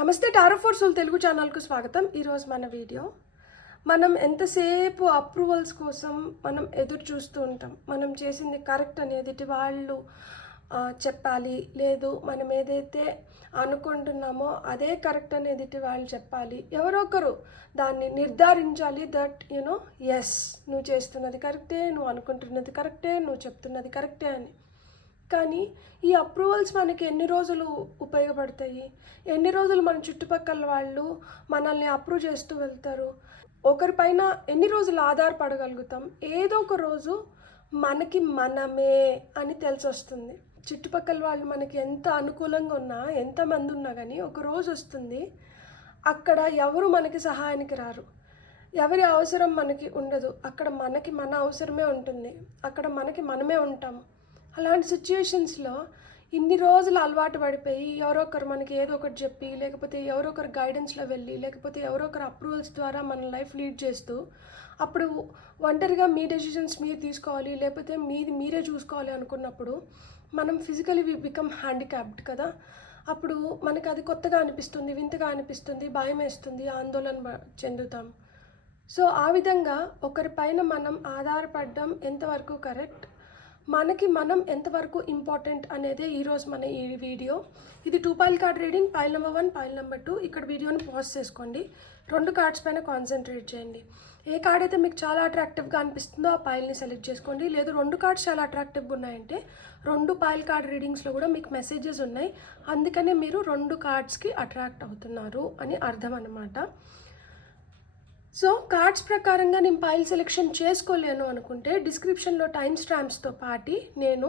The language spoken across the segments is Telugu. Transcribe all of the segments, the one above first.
నమస్తే టారో ఫర్ సోల్ తెలుగు ఛానల్కు స్వాగతం. ఈరోజు మన వీడియో మనం ఎంతసేపు అప్రూవల్స్ కోసం మనం ఎదురు చూస్తూ ఉంటాం. మనం చేసింది కరెక్ట్ అని ఎదుటి వాళ్ళు చెప్పాలి, లేదు మనం ఏదైతే అనుకుంటున్నామో అదే కరెక్ట్ అని ఎదుటి వాళ్ళు చెప్పాలి, ఎవరో ఒకరు దాన్ని నిర్ధారించాలి దట్ ఎస్ నువ్వు చేస్తున్నది కరెక్టే, నువ్వు అనుకుంటున్నది కరెక్టే, నువ్వు చెప్తున్నది కరెక్టే అని. కానీ ఈ అప్రూవల్స్ మనకి ఎన్ని రోజులు ఉపయోగపడతాయి? ఎన్ని రోజులు మన చుట్టుపక్కల వాళ్ళు మనల్ని అప్రూవ్ చేస్తూ వెళ్తారు? ఒకరిపైన ఎన్ని రోజులు ఆధారపడగలుగుతాం? ఏదో ఒక రోజు మనకి మనమే అని తెలిసొస్తుంది. చుట్టుపక్కల వాళ్ళు మనకి ఎంత అనుకూలంగా ఉన్నా, ఎంతమంది ఉన్నా కానీ ఒక రోజు వస్తుంది అక్కడ ఎవరు మనకి సహాయానికి రారు, ఎవరి అవసరం మనకి ఉండదు. అక్కడ మనకి మన అవసరమే ఉంటుంది, అక్కడ మనకి మనమే ఉంటాము. అలాంటి సిచ్యుయేషన్స్లో ఇన్ని రోజులు అలవాటు పడిపోయి ఎవరో ఒకరు మనకి ఏదో ఒకటి చెప్పి, లేకపోతే ఎవరో ఒకరు గైడెన్స్లో వెళ్ళి, లేకపోతే ఎవరో ఒకరు అప్రూవల్స్ ద్వారా మన లైఫ్ లీడ్ చేస్తూ, అప్పుడు ఒంటరిగా మీ డెసిషన్స్ మీరు తీసుకోవాలి, లేకపోతే మీరే చూసుకోవాలి అనుకున్నప్పుడు మనం ఫిజికలీ వి బికమ్ హ్యాండిక్యాప్డ్ కదా. అప్పుడు మనకు అది కొత్తగా అనిపిస్తుంది, వింతగా అనిపిస్తుంది, భయం వేస్తుంది, ఆందోళన చెందుతాం. సో ఆ విధంగా ఒకరిపైన మనం ఆధారపడడం ఎంతవరకు కరెక్ట్, మనకి మనం ఎంతవరకు ఇంపార్టెంట్ అనేదే ఈరోజు మన ఈ వీడియో. ఇది 2 pile card reading. Pile number 1, pile number 2. ఇక్కడ వీడియోని పాజ్ చేసుకోండి, 2 కార్డ్స్ పైన కాన్సన్ట్రేట్ చేయండి. ఏ కార్డ్ అయితే మీకు చాలా అట్రాక్టివ్గా అనిపిస్తుందో ఆ పైల్ని సెలెక్ట్ చేసుకోండి. లేదు 2 కార్డ్స్ చాలా అట్రాక్టివ్గా ఉన్నాయంటే 2 పైల్ కార్డ్ రీడింగ్స్లో కూడా మీకు మెసేజెస్ ఉన్నాయి, అందుకనే మీరు 2 కార్డ్స్కి అట్రాక్ట్ అవుతున్నారు అని అర్థం అన్నమాట. సో కార్డ్స్ ప్రకారంగా నేను పైల్ సెలెక్షన్ చేసుకోలేను అనుకుంటే డిస్క్రిప్షన్లో టైం స్టాంప్స్తో పాటు నేను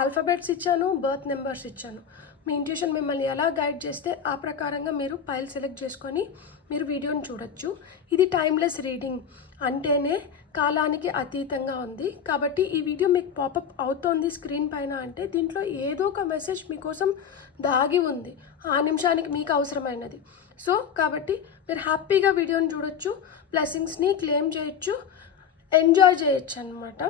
ఆల్ఫాబెట్స్ ఇచ్చాను, బర్త్ నెంబర్స్ ఇచ్చాను. మీ ఇంట్యూషన్ మిమ్మల్ని ఎలా గైడ్ చేస్తే ఆ ప్రకారంగా మీరు పైల్ సెలెక్ట్ చేసుకొని మీరు వీడియోని చూడొచ్చు. ఇది టైమ్లెస్ రీడింగ్ అంటేనే కాలానికి అతీతంగా ఉంది. కాబట్టి ఈ వీడియో మీకు పాపప్ అవుతోంది స్క్రీన్ పైన అంటే దీంట్లో ఏదో ఒక మెసేజ్ మీకోసం దాగి ఉంది, ఆ నిమిషానికి మీకు అవసరమైనది. సో కాబట్టి మీరు హ్యాపీగా వీడియోని చూడొచ్చు, బ్లెస్సింగ్స్ని క్లెయిమ్ చేయొచ్చు, ఎంజాయ్ చేయొచ్చు అనమాట.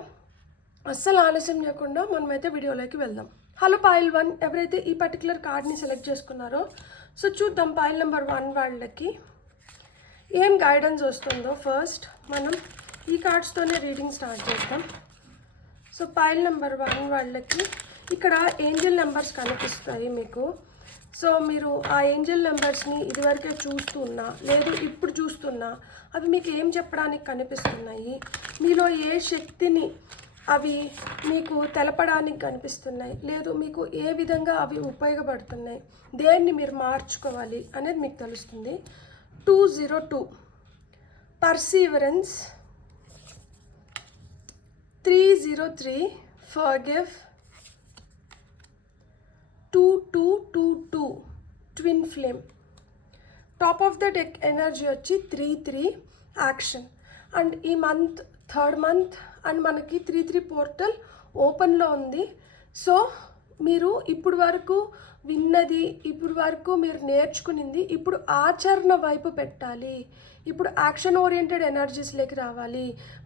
అస్సలు ఆలస్యం చేయకుండా మనమైతే వీడియోలోకి వెళ్దాం. హలో పైల్ 1, ఎవరైతే ఈ పర్టికులర్ కార్డ్ని సెలెక్ట్ చేసుకున్నారో సో చూద్దాం పైల్ నెంబర్ 1 వాళ్ళకి ఏం గైడెన్స్ వస్తుందో. ఫస్ట్ మనం ఈ కార్డ్స్తోనే రీడింగ్ స్టార్ట్ చేద్దాం. సో పైల్ నెంబర్ 1 వాళ్ళకి ఇక్కడ ఏంజల్ నెంబర్స్ కనిపిస్తాయి మీకు. సో మీరు ఆ ఏంజల్ నెంబర్స్ని ఇదివరకే చూస్తున్నా, లేదు ఇప్పుడు చూస్తున్నా, అవి మీకు ఏం చెప్పడానికి కనిపిస్తున్నాయి, మీలో ఏ శక్తిని అవి మీకు తెలపడానికి కనిపిస్తున్నాయి, లేదు మీకు ఏ విధంగా అవి ఉపయోగపడుతున్నాయి, దేన్ని మీరు మార్చుకోవాలి అనేది మీకు తెలుస్తుంది. 202 perseverance, 303 forgive, 2222 twin flame. Top of the deck energy వచ్చి 33 యాక్షన్. అండ్ ఈ మంత్ 3rd మంత్ అండ్ మనకి 33 పోర్టల్ ఓపెన్లో ఉంది. సో మీరు ఇప్పుడు వరకు విన్నది, ఇప్పుడు వరకు మీరు నేర్చుకునింది ఇప్పుడు ఆచరణ వైపు పెట్టాలి. ఇప్పుడు యాక్షన్ ఓరియంటెడ్ ఎనర్జీస్లోకి రావాలి.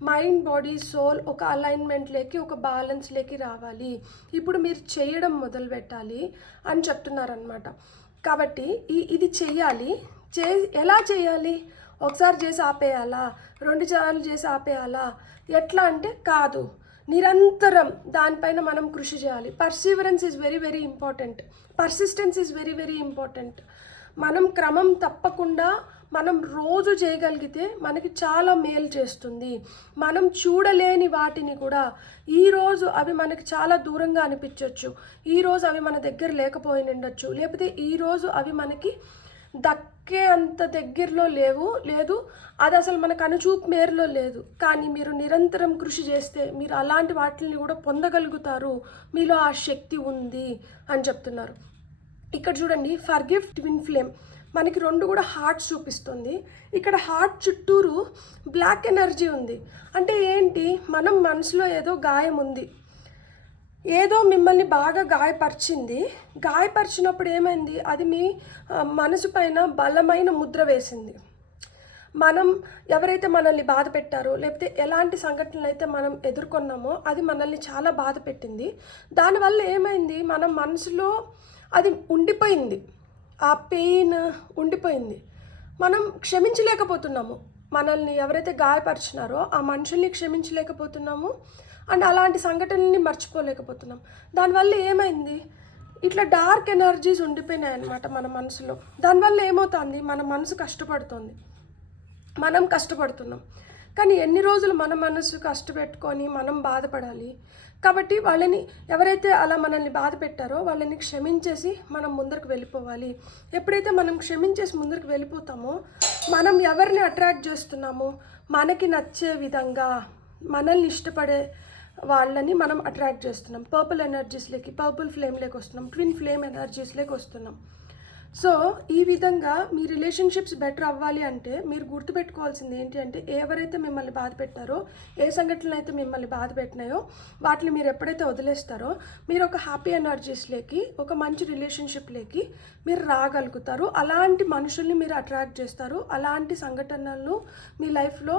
మైండ్, బాడీ, సోల్ ఒక అలైన్మెంట్లోకి, ఒక బ్యాలెన్స్లోకి రావాలి. ఇప్పుడు మీరు చేయడం మొదలు పెట్టాలి అని చెప్తున్నారనమాట. కాబట్టి ఇది చెయ్యాలి. ఎలా చేయాలి? ఒకసారి చేసి ఆపేయాలా, 2 సార్లు చేసి ఆపేయాలా, ఎట్లా అంటే కాదు, నిరంతరం దానిపైన మనం కృషి చేయాలి. Perseverance is very very important, persistence is very very important. మనం క్రమం తప్పకుండా మనం రోజు చేయగలిగితే మనకి చాలా మేలు చేస్తుంది. మనం చూడలేని వాటిని కూడా ఈరోజు అవి మనకి చాలా దూరంగా అనిపించవచ్చు, ఈరోజు అవి మన దగ్గర లేకపోయి ఉండొచ్చు, లేకపోతే ఈరోజు అవి మనకి దక్కే అంత దగ్గరలో లేదు, అది అసలు మనకు అనుచూపు మేరలో లేదు. కానీ మీరు నిరంతరం కృషి చేస్తే మీరు అలాంటి వాటిని కూడా పొందగలుగుతారు, మీలో ఆ శక్తి ఉంది అని చెప్తున్నారు. ఇక్కడ చూడండి, ఫర్గివ్, ట్విన్ ఫ్లేమ్, మనకి 2 కూడా హార్ట్స్ చూపిస్తుంది. ఇక్కడ హార్ట్ చుట్టూరు బ్లాక్ ఎనర్జీ ఉంది. అంటే ఏంటి, మనం మనసులో ఏదో గాయం ఉంది, ఏదో మిమ్మల్ని బాగా గాయపరిచినప్పుడు ఏమైంది, అది మీ మనసు పైన బలమైన ముద్ర వేసింది. మనం ఎవరైతే మనల్ని బాధ పెట్టారో, లేకపోతే ఎలాంటి సంఘటనలు అయితే మనం ఎదుర్కొన్నామో అది మనల్ని చాలా బాధ పెట్టింది. దానివల్ల ఏమైంది, మన మనసులో అది ఉండిపోయింది. ఆ పెయిన్ ఉండిపోయింది. మనం క్షమించలేకపోతున్నాము. మనల్ని ఎవరైతే గాయపరిచినారో ఆ మనుషుల్ని క్షమించలేకపోతున్నాము. అండ్ అలాంటి సంఘటనల్ని మర్చిపోలేకపోతున్నాం. దానివల్ల ఏమైంది, ఇట్లా డార్క్ ఎనర్జీస్ ఉండిపోయినాయి అన్నమాట మన మనసులో. దానివల్ల ఏమవుతుంది, మన మనసు కష్టపడుతుంది, మనం కష్టపడుతున్నాం. కానీ ఎన్ని రోజులు మన మనసు కష్టపెట్టుకొని మనం బాధపడాలి? కాబట్టి వాళ్ళని ఎవరైతే అలా మనల్ని బాధ పెట్టారో వాళ్ళని క్షమించేసి మనం ముందరకు వెళ్ళిపోవాలి. ఎప్పుడైతే మనం క్షమించేసి ముందరకు వెళ్ళిపోతామో మనం ఎవరిని అట్రాక్ట్ చేస్తున్నామో మనకి నచ్చే విధంగా మనల్ని ఇష్టపడే వాళ్ళని మనం అట్రాక్ట్ చేస్తున్నాం. పర్పుల్ ఎనర్జీస్లోకి, పర్పుల్ ఫ్లేమ్లోకి వస్తున్నాం, ట్విన్ ఫ్లేమ్ ఎనర్జీస్లోకి వస్తున్నాం. సో ఈ విధంగా మీ రిలేషన్షిప్స్ బెటర్ అవ్వాలి అంటే మీరు గుర్తుపెట్టుకోవాల్సింది ఏంటి అంటే, ఎవరైతే మిమ్మల్ని బాధ పెట్టారో, ఏ సంఘటనలు అయితే మిమ్మల్ని బాధ పెట్టినాయో వాటిని మీరు ఎప్పుడైతే వదిలేస్తారో మీరు ఒక హ్యాపీ ఎనర్జీస్లోకి, ఒక మంచి రిలేషన్షిప్లోకి మీరు రాగలుగుతారు. అలాంటి మనుషుల్ని మీరు అట్రాక్ట్ చేస్తారు. అలాంటి సంఘటనలు మీ లైఫ్లో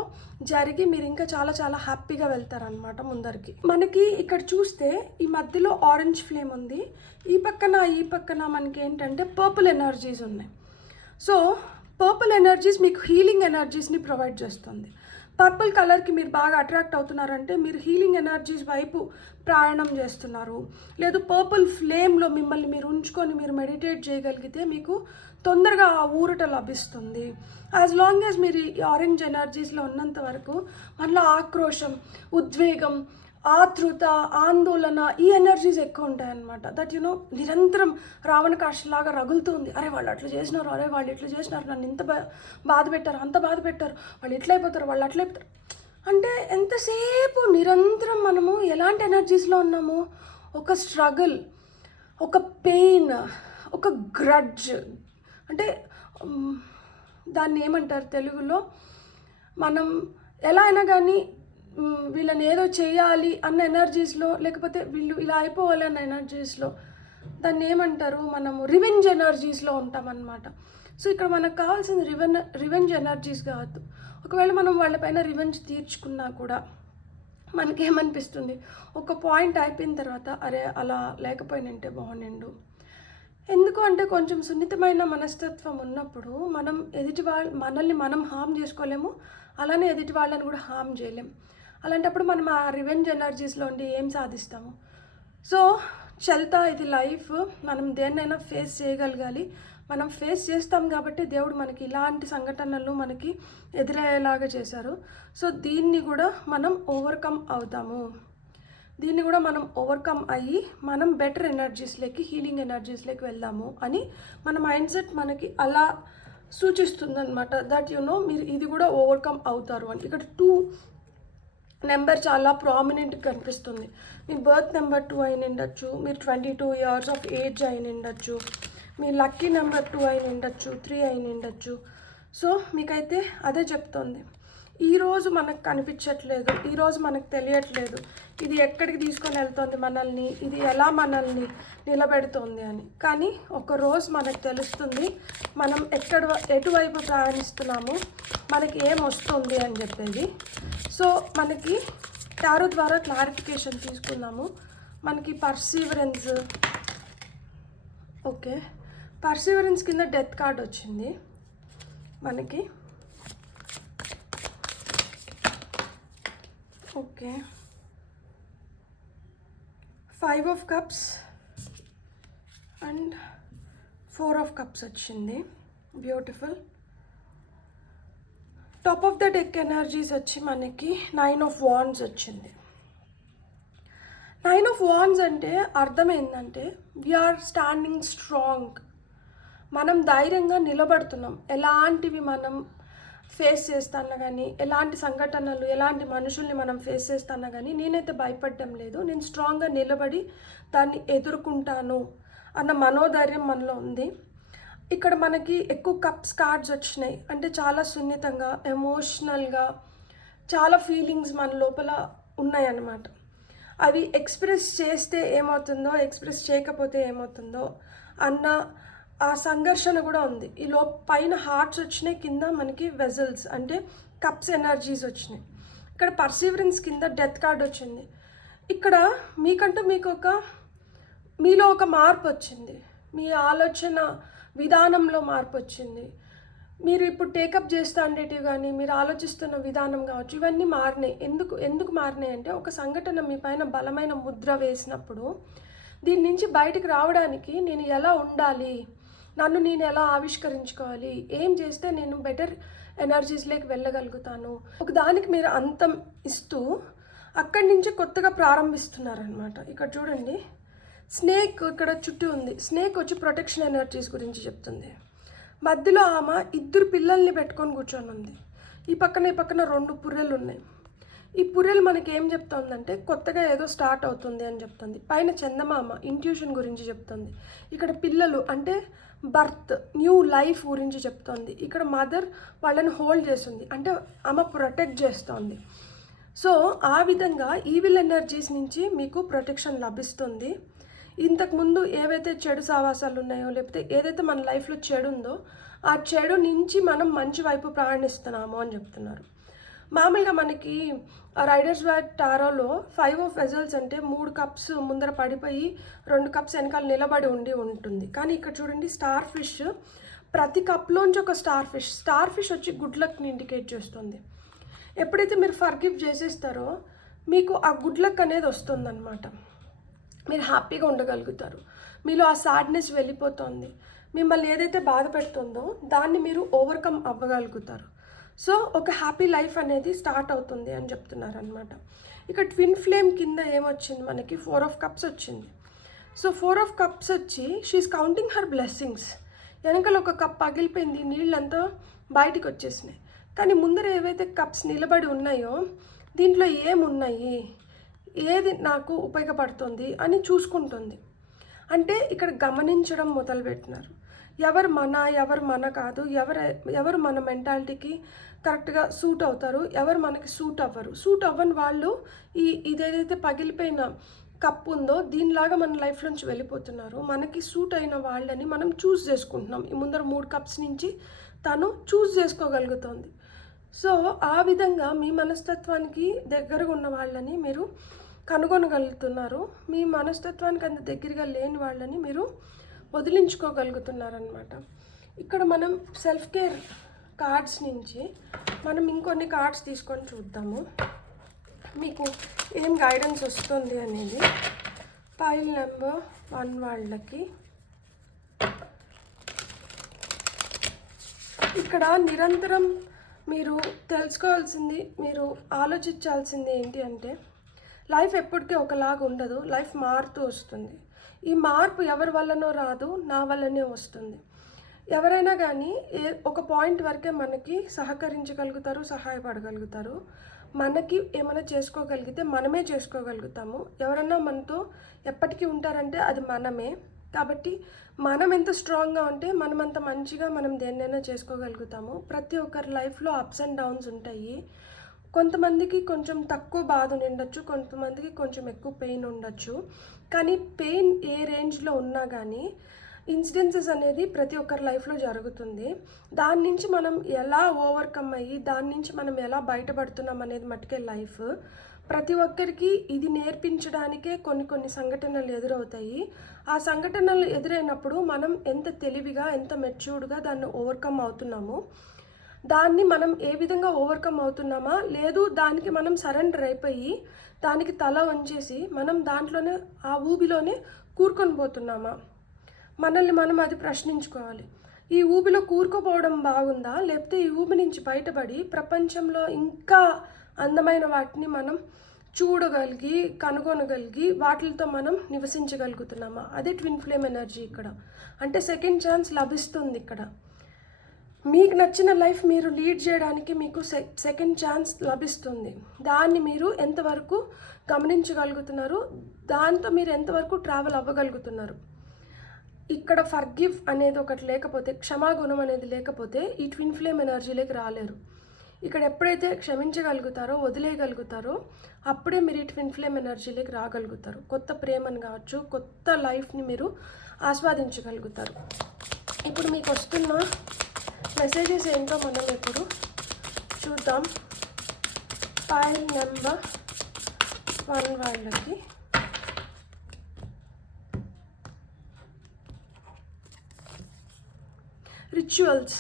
జరిగి మీరు ఇంకా చాలా చాలా హ్యాపీగా వెళ్తారనమాట ముందరికి. మనకి ఇక్కడ చూస్తే ఈ మధ్యలో ఆరెంజ్ ఫ్లేమ్ ఉంది, ఈ పక్కన మనకి ఏంటంటే పర్పుల్ ఎనర్జీస్ ఉన్నాయి. సో పర్పుల్ ఎనర్జీస్ మీకు హీలింగ్ ఎనర్జీస్ని ప్రొవైడ్ చేస్తుంది. పర్పుల్ కలర్కి మీరు బాగా అట్రాక్ట్ అవుతున్నారంటే మీరు హీలింగ్ ఎనర్జీస్ వైపు ప్రయాణం చేస్తున్నారు. లేదు పర్పుల్ ఫ్లేమ్లో మిమ్మల్ని మీరు ఉంచుకొని మీరు మెడిటేట్ చేయగలిగితే మీకు తొందరగా ఆ ఊరట లభిస్తుంది. యాజ్ లాంగ్ యాజ్ మీరు ఈ ఆరెంజ్ ఎనర్జీస్లో ఉన్నంత వరకు మనలో ఆక్రోషం, ఉద్వేగం, ఆతృత, ఆందోళన, ఈ ఎనర్జీస్ ఎక్కువ ఉంటాయన్నమాట. దట్ నిరంతరం రావణకాష్టలాగా రగులుతుంది. అరే వాళ్ళు అట్లా చేసినారు, అరే వాళ్ళు ఇట్లా చేసినారు, నన్ను ఇంత బాధ పెట్టారు, అంత బాధ పెట్టారు, వాళ్ళు ఇట్లయిపోతారు, వాళ్ళు అట్లయిపోతారు అంటే ఎంతసేపు నిరంతరం మనము ఎలాంటి ఎనర్జీస్లో ఉన్నాము? ఒక స్ట్రగుల్, ఒక పెయిన్, ఒక గ్రడ్జ్, అంటే దాన్ని ఏమంటారు తెలుగులో, మనం ఎలా అయినా కానీ వీళ్ళని ఏదో చేయాలి అన్న ఎనర్జీస్లో, లేకపోతే వీళ్ళు ఇలా అయిపోవాలి అన్న ఎనర్జీస్లో, దాన్ని ఏమంటారు, మనము రివెంజ్ ఎనర్జీస్లో ఉంటామన్నమాట. సో ఇక్కడ మనకు కావాల్సింది రివెంజ్ ఎనర్జీస్ కావద్దు. ఒకవేళ మనం వాళ్ళపైన రివెంజ్ తీర్చుకున్నా కూడా మనకేమనిపిస్తుంది, ఒక పాయింట్ అయిపోయిన తర్వాత అరే అలా లేకపోయినంటే బాగుండు. ఎందుకు అంటే కొంచెం సున్నితమైన మనస్తత్వం ఉన్నప్పుడు మనం మనల్ని మనం హామ్ చేసుకోలేము, అలానే ఎదుటి వాళ్ళని కూడా హామ్ చేయలేము. అలాంటప్పుడు మనం ఆ రివెంజ్ ఎనర్జీస్లో ఉండి ఏం సాధిస్తాము? సో చల్తా, ఇది లైఫ్, మనం దేన్నైనా ఫేస్ చేయగలగాలి. మనం ఫేస్ చేస్తాం కాబట్టి దేవుడు మనకి ఇలాంటి సంఘటనలు మనకి ఎదురయ్యేలాగా చేశారు. సో దీన్ని కూడా మనం ఓవర్కమ్ అవుతాము. దీన్ని కూడా మనం ఓవర్కమ్ అయ్యి మనం బెటర్ ఎనర్జీస్లోకి, హీలింగ్ ఎనర్జీస్లోకి వెళ్దాము అని మన మైండ్ సెట్ మనకి అలా సూచిస్తుందన్నమాట. దట్ మీరు ఇది కూడా ఓవర్కమ్ అవుతారు అని. ఇక్కడ 2 నెంబర్ చాలా ప్రామినెంట్గా కనిపిస్తుంది. మీ బర్త్ నెంబర్ 2 అయిన ఉండొచ్చు, మీరు 22 years ఆఫ్ ఏజ్ అయిన ఉండొచ్చు, మీ లక్కీ నెంబర్ 2 అయిన ఉండొచ్చు, 3 అయిన ఉండొచ్చు. సో మీకైతే అదే చెప్తుంది. ఈరోజు మనకు కనిపించట్లేదు, ఈరోజు మనకు తెలియట్లేదు ఇది ఎక్కడికి తీసుకొని వెళ్తుంది మనల్ని, ఇది ఎలా మనల్ని నిలబెడుతుంది అని. కానీ ఒకరోజు మనకు తెలుస్తుంది మనం ఎటువైపు ప్రయాణిస్తున్నాము, మనకి ఏం వస్తుంది అని చెప్పేది. సో మనకి టారో ద్వారా క్లారిఫికేషన్ తీసుకుందాము. మనకి పర్సీవరెన్స్, ఓకే, పర్సీవరెన్స్ కింద డెత్ కార్డ్ వచ్చింది మనకి. Okay, 5 of cups and 4 of cups వచ్చింది. Beautiful. Top of the deck energies వచ్చి మనకి 9 of wands వచ్చింది. 9 of wands అంటే అర్థం ఏంటంటే వీఆర్ స్టాండింగ్ స్ట్రాంగ్. మనం ధైర్యంగా నిలబడుతున్నాం. ఎలాంటివి మనం ఫేస్ చేస్తానా కానీ, ఎలాంటి సంఘటనలు, ఎలాంటి మనుషుల్ని మనం ఫేస్ చేస్తానా కానీ నేనైతే భయపడడం లేదు. నేను స్ట్రాంగ్గా నిలబడి దాన్ని ఎదుర్కొంటాను అన్న మనోధైర్యం మనలో ఉంది. ఇక్కడ మనకి ఎక్కువ కప్స్ కార్డ్స్ వచ్చినాయి అంటే చాలా సున్నితంగా, ఎమోషనల్గా చాలా ఫీలింగ్స్ మన లోపల ఉన్నాయన్నమాట. అవి ఎక్స్ప్రెస్ చేస్తే ఏమవుతుందో, ఎక్స్ప్రెస్ చేయకపోతే ఏమవుతుందో అన్న ఆ సంఘర్షణ కూడా ఉంది. పైన హార్ట్స్ వచ్చినాయి, కింద మనకి వెజల్స్ అంటే కప్స్ ఎనర్జీస్ వచ్చినాయి. ఇక్కడ పర్సీవరెన్స్ కింద డెత్ కార్డ్ వచ్చింది. ఇక్కడ మీకంటూ మీలో ఒక మార్పు వచ్చింది. మీ ఆలోచన విధానంలో మార్పు వచ్చింది. మీరు ఇప్పుడు టేకప్ చేస్తూ ఉండేటివి కానీ, మీరు ఆలోచిస్తున్న విధానం కావచ్చు, ఇవన్నీ మారినాయి. ఎందుకు మారినాయి అంటే, ఒక సంఘటన మీ పైన బలమైన ముద్ర వేసినప్పుడు దీని నుంచి బయటికి రావడానికి నేను ఎలా ఉండాలి, నన్ను నేను ఎలా ఆవిష్కరించుకోవాలి, ఏం చేస్తే నేను బెటర్ ఎనర్జీస్లోకి వెళ్ళగలుగుతాను, ఒక దానికి మీరు అంతం ఇస్తూ అక్కడి నుంచి కొత్తగా ప్రారంభిస్తున్నారనమాట. ఇక్కడ చూడండి, స్నేక్ ఇక్కడ చుట్టూ ఉంది. స్నేక్ వచ్చి ప్రొటెక్షన్ ఎనర్జీస్ గురించి చెప్తుంది. మధ్యలో ఆమె 2 పిల్లల్ని పెట్టుకొని కూర్చొని ఉంది. ఈ పక్కన 2 పుర్రెలు ఉన్నాయి. ఈ పుర్రెలు మనకి ఏం చెప్తుందంటే కొత్తగా ఏదో స్టార్ట్ అవుతుంది అని చెప్తుంది. పైన చందమామ ఇంట్యూషన్ గురించి చెప్తుంది. ఇక్కడ పిల్లలు అంటే బర్త్, న్యూ లైఫ్ గురించి చెప్తోంది. ఇక్కడ మదర్ వాళ్ళని హోల్డ్ చేస్తుంది, అంటే ఆమె ప్రొటెక్ట్ చేస్తోంది. సో ఆ విధంగా ఈవిల్ ఎనర్జీస్ నుంచి మీకు ప్రొటెక్షన్ లభిస్తుంది. ఇంతకుముందు ఏవైతే చెడు సావాసాలు ఉన్నాయో, లేకపోతే ఏదైతే మన లైఫ్లో చెడు ఉందో ఆ చెడు నుంచి మనం మంచి వైపు ప్రయాణిస్తున్నాము అని చెప్తున్నారు. మామూలుగా మనకి రైడర్స్ వైట్ టారోలో 5 ఆఫ్ వెజల్స్ అంటే 3 కప్స్ ముందర పడిపోయి 2 కప్స్ వెనకాల నిలబడి ఉంటుంది. కానీ ఇక్కడ చూడండి, స్టార్ ఫిష్, ప్రతి కప్లోంచి ఒక స్టార్ ఫిష్ వచ్చి గుడ్ లక్ని ఇండికేట్ చేస్తుంది. ఎప్పుడైతే మీరు ఫర్గివ్ చేసేస్తారో మీకు ఆ గుడ్ లక్ అనేది వస్తుందన్నమాట. మీరు హ్యాపీగా ఉండగలుగుతారు. మీలో ఆ సాడ్నెస్ వెళ్ళిపోతుంది. మిమ్మల్ని ఏదైతే బాధ పెడుతుందో దాన్ని మీరు ఓవర్కమ్ అవ్వగలుగుతారు. సో ఒక హ్యాపీ లైఫ్ అనేది స్టార్ట్ అవుతుంది అని చెప్తున్నారు అనమాట. ఇక ట్విన్ ఫ్లేమ్ కింద ఏమొచ్చింది మనకి, 4 ఆఫ్ కప్స్ వచ్చింది. సో 4 ఆఫ్ కప్స్ వచ్చి షీఈస్ కౌంటింగ్ హర్ బ్లెస్సింగ్స్. వెనకాల ఒక కప్ పగిలిపోయింది, నీళ్ళంతా బయటికి వచ్చేసినాయి. కానీ ముందర ఏవైతే కప్స్ నిలబడి ఉన్నాయో దీంట్లో ఏమున్నాయి, ఏది నాకు ఉపయోగపడుతుంది అని చూసుకుంటుంది. అంటే ఇక్కడ గమనించడం మొదలుపెట్టినారు. ఎవరు మన కాదు, ఎవరు మన మెంటాలిటీకి కరెక్ట్గా సూట్ అవుతారు, ఎవరు మనకి సూట్ అవ్వని వాళ్ళు ఇదేదైతే పగిలిపోయిన కప్ ఉందో దీనిలాగా మన లైఫ్లోంచి వెళ్ళిపోతున్నారు. మనకి సూట్ అయిన వాళ్ళని మనం చూస్ చేసుకుంటున్నాం. ఈ ముందర 3 కప్స్ నుంచి తను చూస్ చేసుకోగలుగుతుంది. సో ఆ విధంగా మీ మనస్తత్వానికి దగ్గరగా ఉన్న వాళ్ళని మీరు కనుగొనగలుగుతున్నారు. మీ మనస్తత్వానికి అంత దగ్గరగా లేని వాళ్ళని మీరు వదిలించుకోగలుగుతున్నారనమాట. ఇక్కడ మనం సెల్ఫ్ కేర్ కార్డ్స్ నుంచి మనం ఇంకొన్ని కార్డ్స్ తీసుకొని చూద్దాము, మీకు ఏం గైడెన్స్ వస్తుంది అనేది. పైల్ నెంబర్ 1 వాళ్ళకి ఇక్కడ నిరంతరం మీరు తెలుసుకోవాల్సింది, మీరు ఆలోచించాల్సింది ఏంటి అంటే, లైఫ్ ఎప్పటికీ ఒకలాగా ఉండదు. లైఫ్ మారుతూ వస్తుంది. ఈ మార్పు ఎవరి వల్లనో రాదు, నా వల్లనే వస్తుంది. ఎవరైనా కానీ ఒక పాయింట్ వరకే మనకి సహకరించగలుగుతారు, సహాయపడగలుగుతారు. మనకి ఏమైనా చేసుకోగలిగితే మనమే చేసుకోగలుగుతాము. ఎవరన్నా మనతో ఎప్పటికీ ఉంటారంటే అది మనమే. కాబట్టి మనం ఎంత స్ట్రాంగ్గా ఉంటే మనం అంత మంచిగా మనం దేన్నైనా చేసుకోగలుగుతాము. ప్రతి ఒక్కరి లైఫ్లో అప్స్ అండ్ డౌన్స్ ఉంటాయి. కొంతమందికి కొంచెం తక్కువ బాధ ఉండొచ్చు, కొంతమందికి కొంచెం ఎక్కువ పెయిన్ ఉండొచ్చు. కానీ పెయిన్ ఏ రేంజ్లో ఉన్నా కానీ ఇన్సిడెన్సెస్ అనేది ప్రతి ఒక్కరి లైఫ్లో జరుగుతుంది. దాని నుంచి మనం ఎలా ఓవర్కమ్ అయ్యి దాని నుంచి మనం ఎలా బయటపడుతున్నాం అనేది మట్టుకే లైఫ్. ప్రతి ఒక్కరికి ఇది నేర్పించడానికే కొన్ని సంఘటనలు ఎదురవుతాయి. ఆ సంఘటనలు ఎదురైనప్పుడు మనం ఎంత తెలివిగా, ఎంత మెచ్యూర్డ్గా దాన్ని ఓవర్కమ్ అవుతున్నామో, దాన్ని మనం ఏ విధంగా ఓవర్కమ్ అవుతున్నామా, లేదు దానికి మనం సరెండర్ అయిపోయి దానికి తల వంచేసి మనం దాంట్లోనే ఆ ఊబిలోనే కూరుకొని పోతున్నామా, మనల్ని మనం అది ప్రశ్నించుకోవాలి. ఈ ఊబిలో కూరుకుపోవడం బాగుందా, లేకపోతే ఈ ఊబి నుంచి బయటపడి ప్రపంచంలో ఇంకా అందమైన వాటిని మనం చూడగలిగి, కనుగొనగలిగి వాటితో మనం నివసించగలుగుతున్నామా? అదే ట్విన్ ఫ్లేమ్ ఎనర్జీ ఇక్కడ. అంటే సెకండ్ ఛాన్స్ లభిస్తుంది ఇక్కడ. మీకు నచ్చిన లైఫ్ మీరు లీడ్ చేయడానికి మీకు సెకండ్ ఛాన్స్ లభిస్తుంది. దాన్ని మీరు ఎంతవరకు గమనించగలుగుతున్నారు, దాంతో మీరు ఎంతవరకు ట్రావెల్ అవ్వగలుగుతున్నారు. ఇక్కడ ఫర్గివ్ అనేది ఒకటి లేకపోతే, క్షమాగుణం అనేది లేకపోతే ఈ ట్విన్ ఫ్లేమ్ ఎనర్జీలోకి రాలేరు. ఇక్కడ ఎప్పుడైతే క్షమించగలుగుతారో, వదిలేయగలుగుతారో అప్పుడే మీరు ఈ ట్విన్ ఫ్లేమ్ ఎనర్జీలోకి రాగలుగుతారు. కొత్త ప్రేమను కావచ్చు, కొత్త లైఫ్ని మీరు ఆస్వాదించగలుగుతారు. ఇప్పుడు మీకు వస్తున్న మెసేజెస్ ఏంటో మనం ఇప్పుడు చూద్దాం. పైల్ నెంబర్ 1 వాళ్ళకి రిచువల్స్.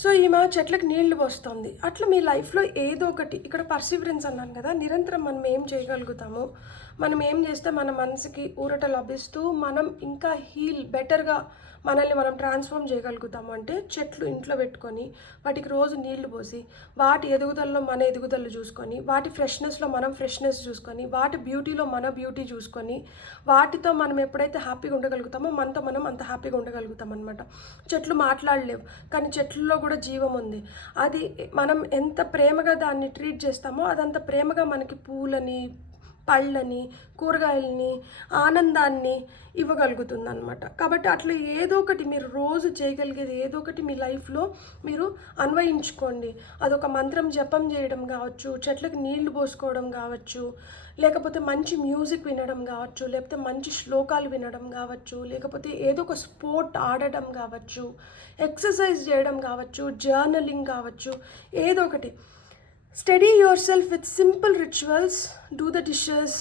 సో ఈమె చెట్లకు నీళ్లు పోస్తుంది. అట్లా మీ లైఫ్లో ఏదో ఒకటి, ఇక్కడ పర్సివరెన్స్ అన్నాను కదా, నిరంతరం మనం ఏం చేయగలుగుతాము, మనం ఏం చేస్తే మన మనసుకి ఊరట లభిస్తూ మనం ఇంకా బెటర్గా మనల్ని మనం ట్రాన్స్ఫార్మ్ చేయగలుగుతాము అంటే చెట్లు ఇంట్లో పెట్టుకొని వాటికి రోజు నీళ్లు పోసి వాటి ఎదుగుదలలో మన ఎదుగుదల చూసుకొని, వాటి ఫ్రెష్నెస్లో మనం ఫ్రెష్నెస్ చూసుకొని, వాటి బ్యూటీలో మన బ్యూటీ చూసుకొని, వాటితో మనం ఎప్పుడైతే హ్యాపీగా ఉండగలుగుతామో మనతో మనం అంత హ్యాపీగా ఉండగలుగుతాం అనమాట. చెట్లు మాట్లాడలేవు కానీ చెట్లలో కూడా జీవం ఉంది. అది మనం ఎంత ప్రేమగా దాన్ని ట్రీట్ చేస్తామో అదంత ప్రేమగా మనకి పూలని, పళ్ళని, కూరగాయలని, ఆనందాన్ని ఇవ్వగలుగుతుంది అనమాట. కాబట్టి అట్లా ఏదో ఒకటి మీరు రోజు చేయగలిగేది ఏదో ఒకటి మీ లైఫ్లో మీరు అన్వయించుకోండి. అదొక మంత్రం జపం చేయడం కావచ్చు, చెట్లకు నీళ్లు పోసుకోవడం కావచ్చు, లేకపోతే మంచి మ్యూజిక్ వినడం కావచ్చు, లేకపోతే మంచి శ్లోకాలు వినడం కావచ్చు, లేకపోతే ఏదో ఒక స్పోర్ట్ ఆడడం కావచ్చు, ఎక్సర్సైజ్ చేయడం కావచ్చు, జర్నలింగ్ కావచ్చు, ఏదో ఒకటి. Steady yourself with simple rituals. Do the dishes,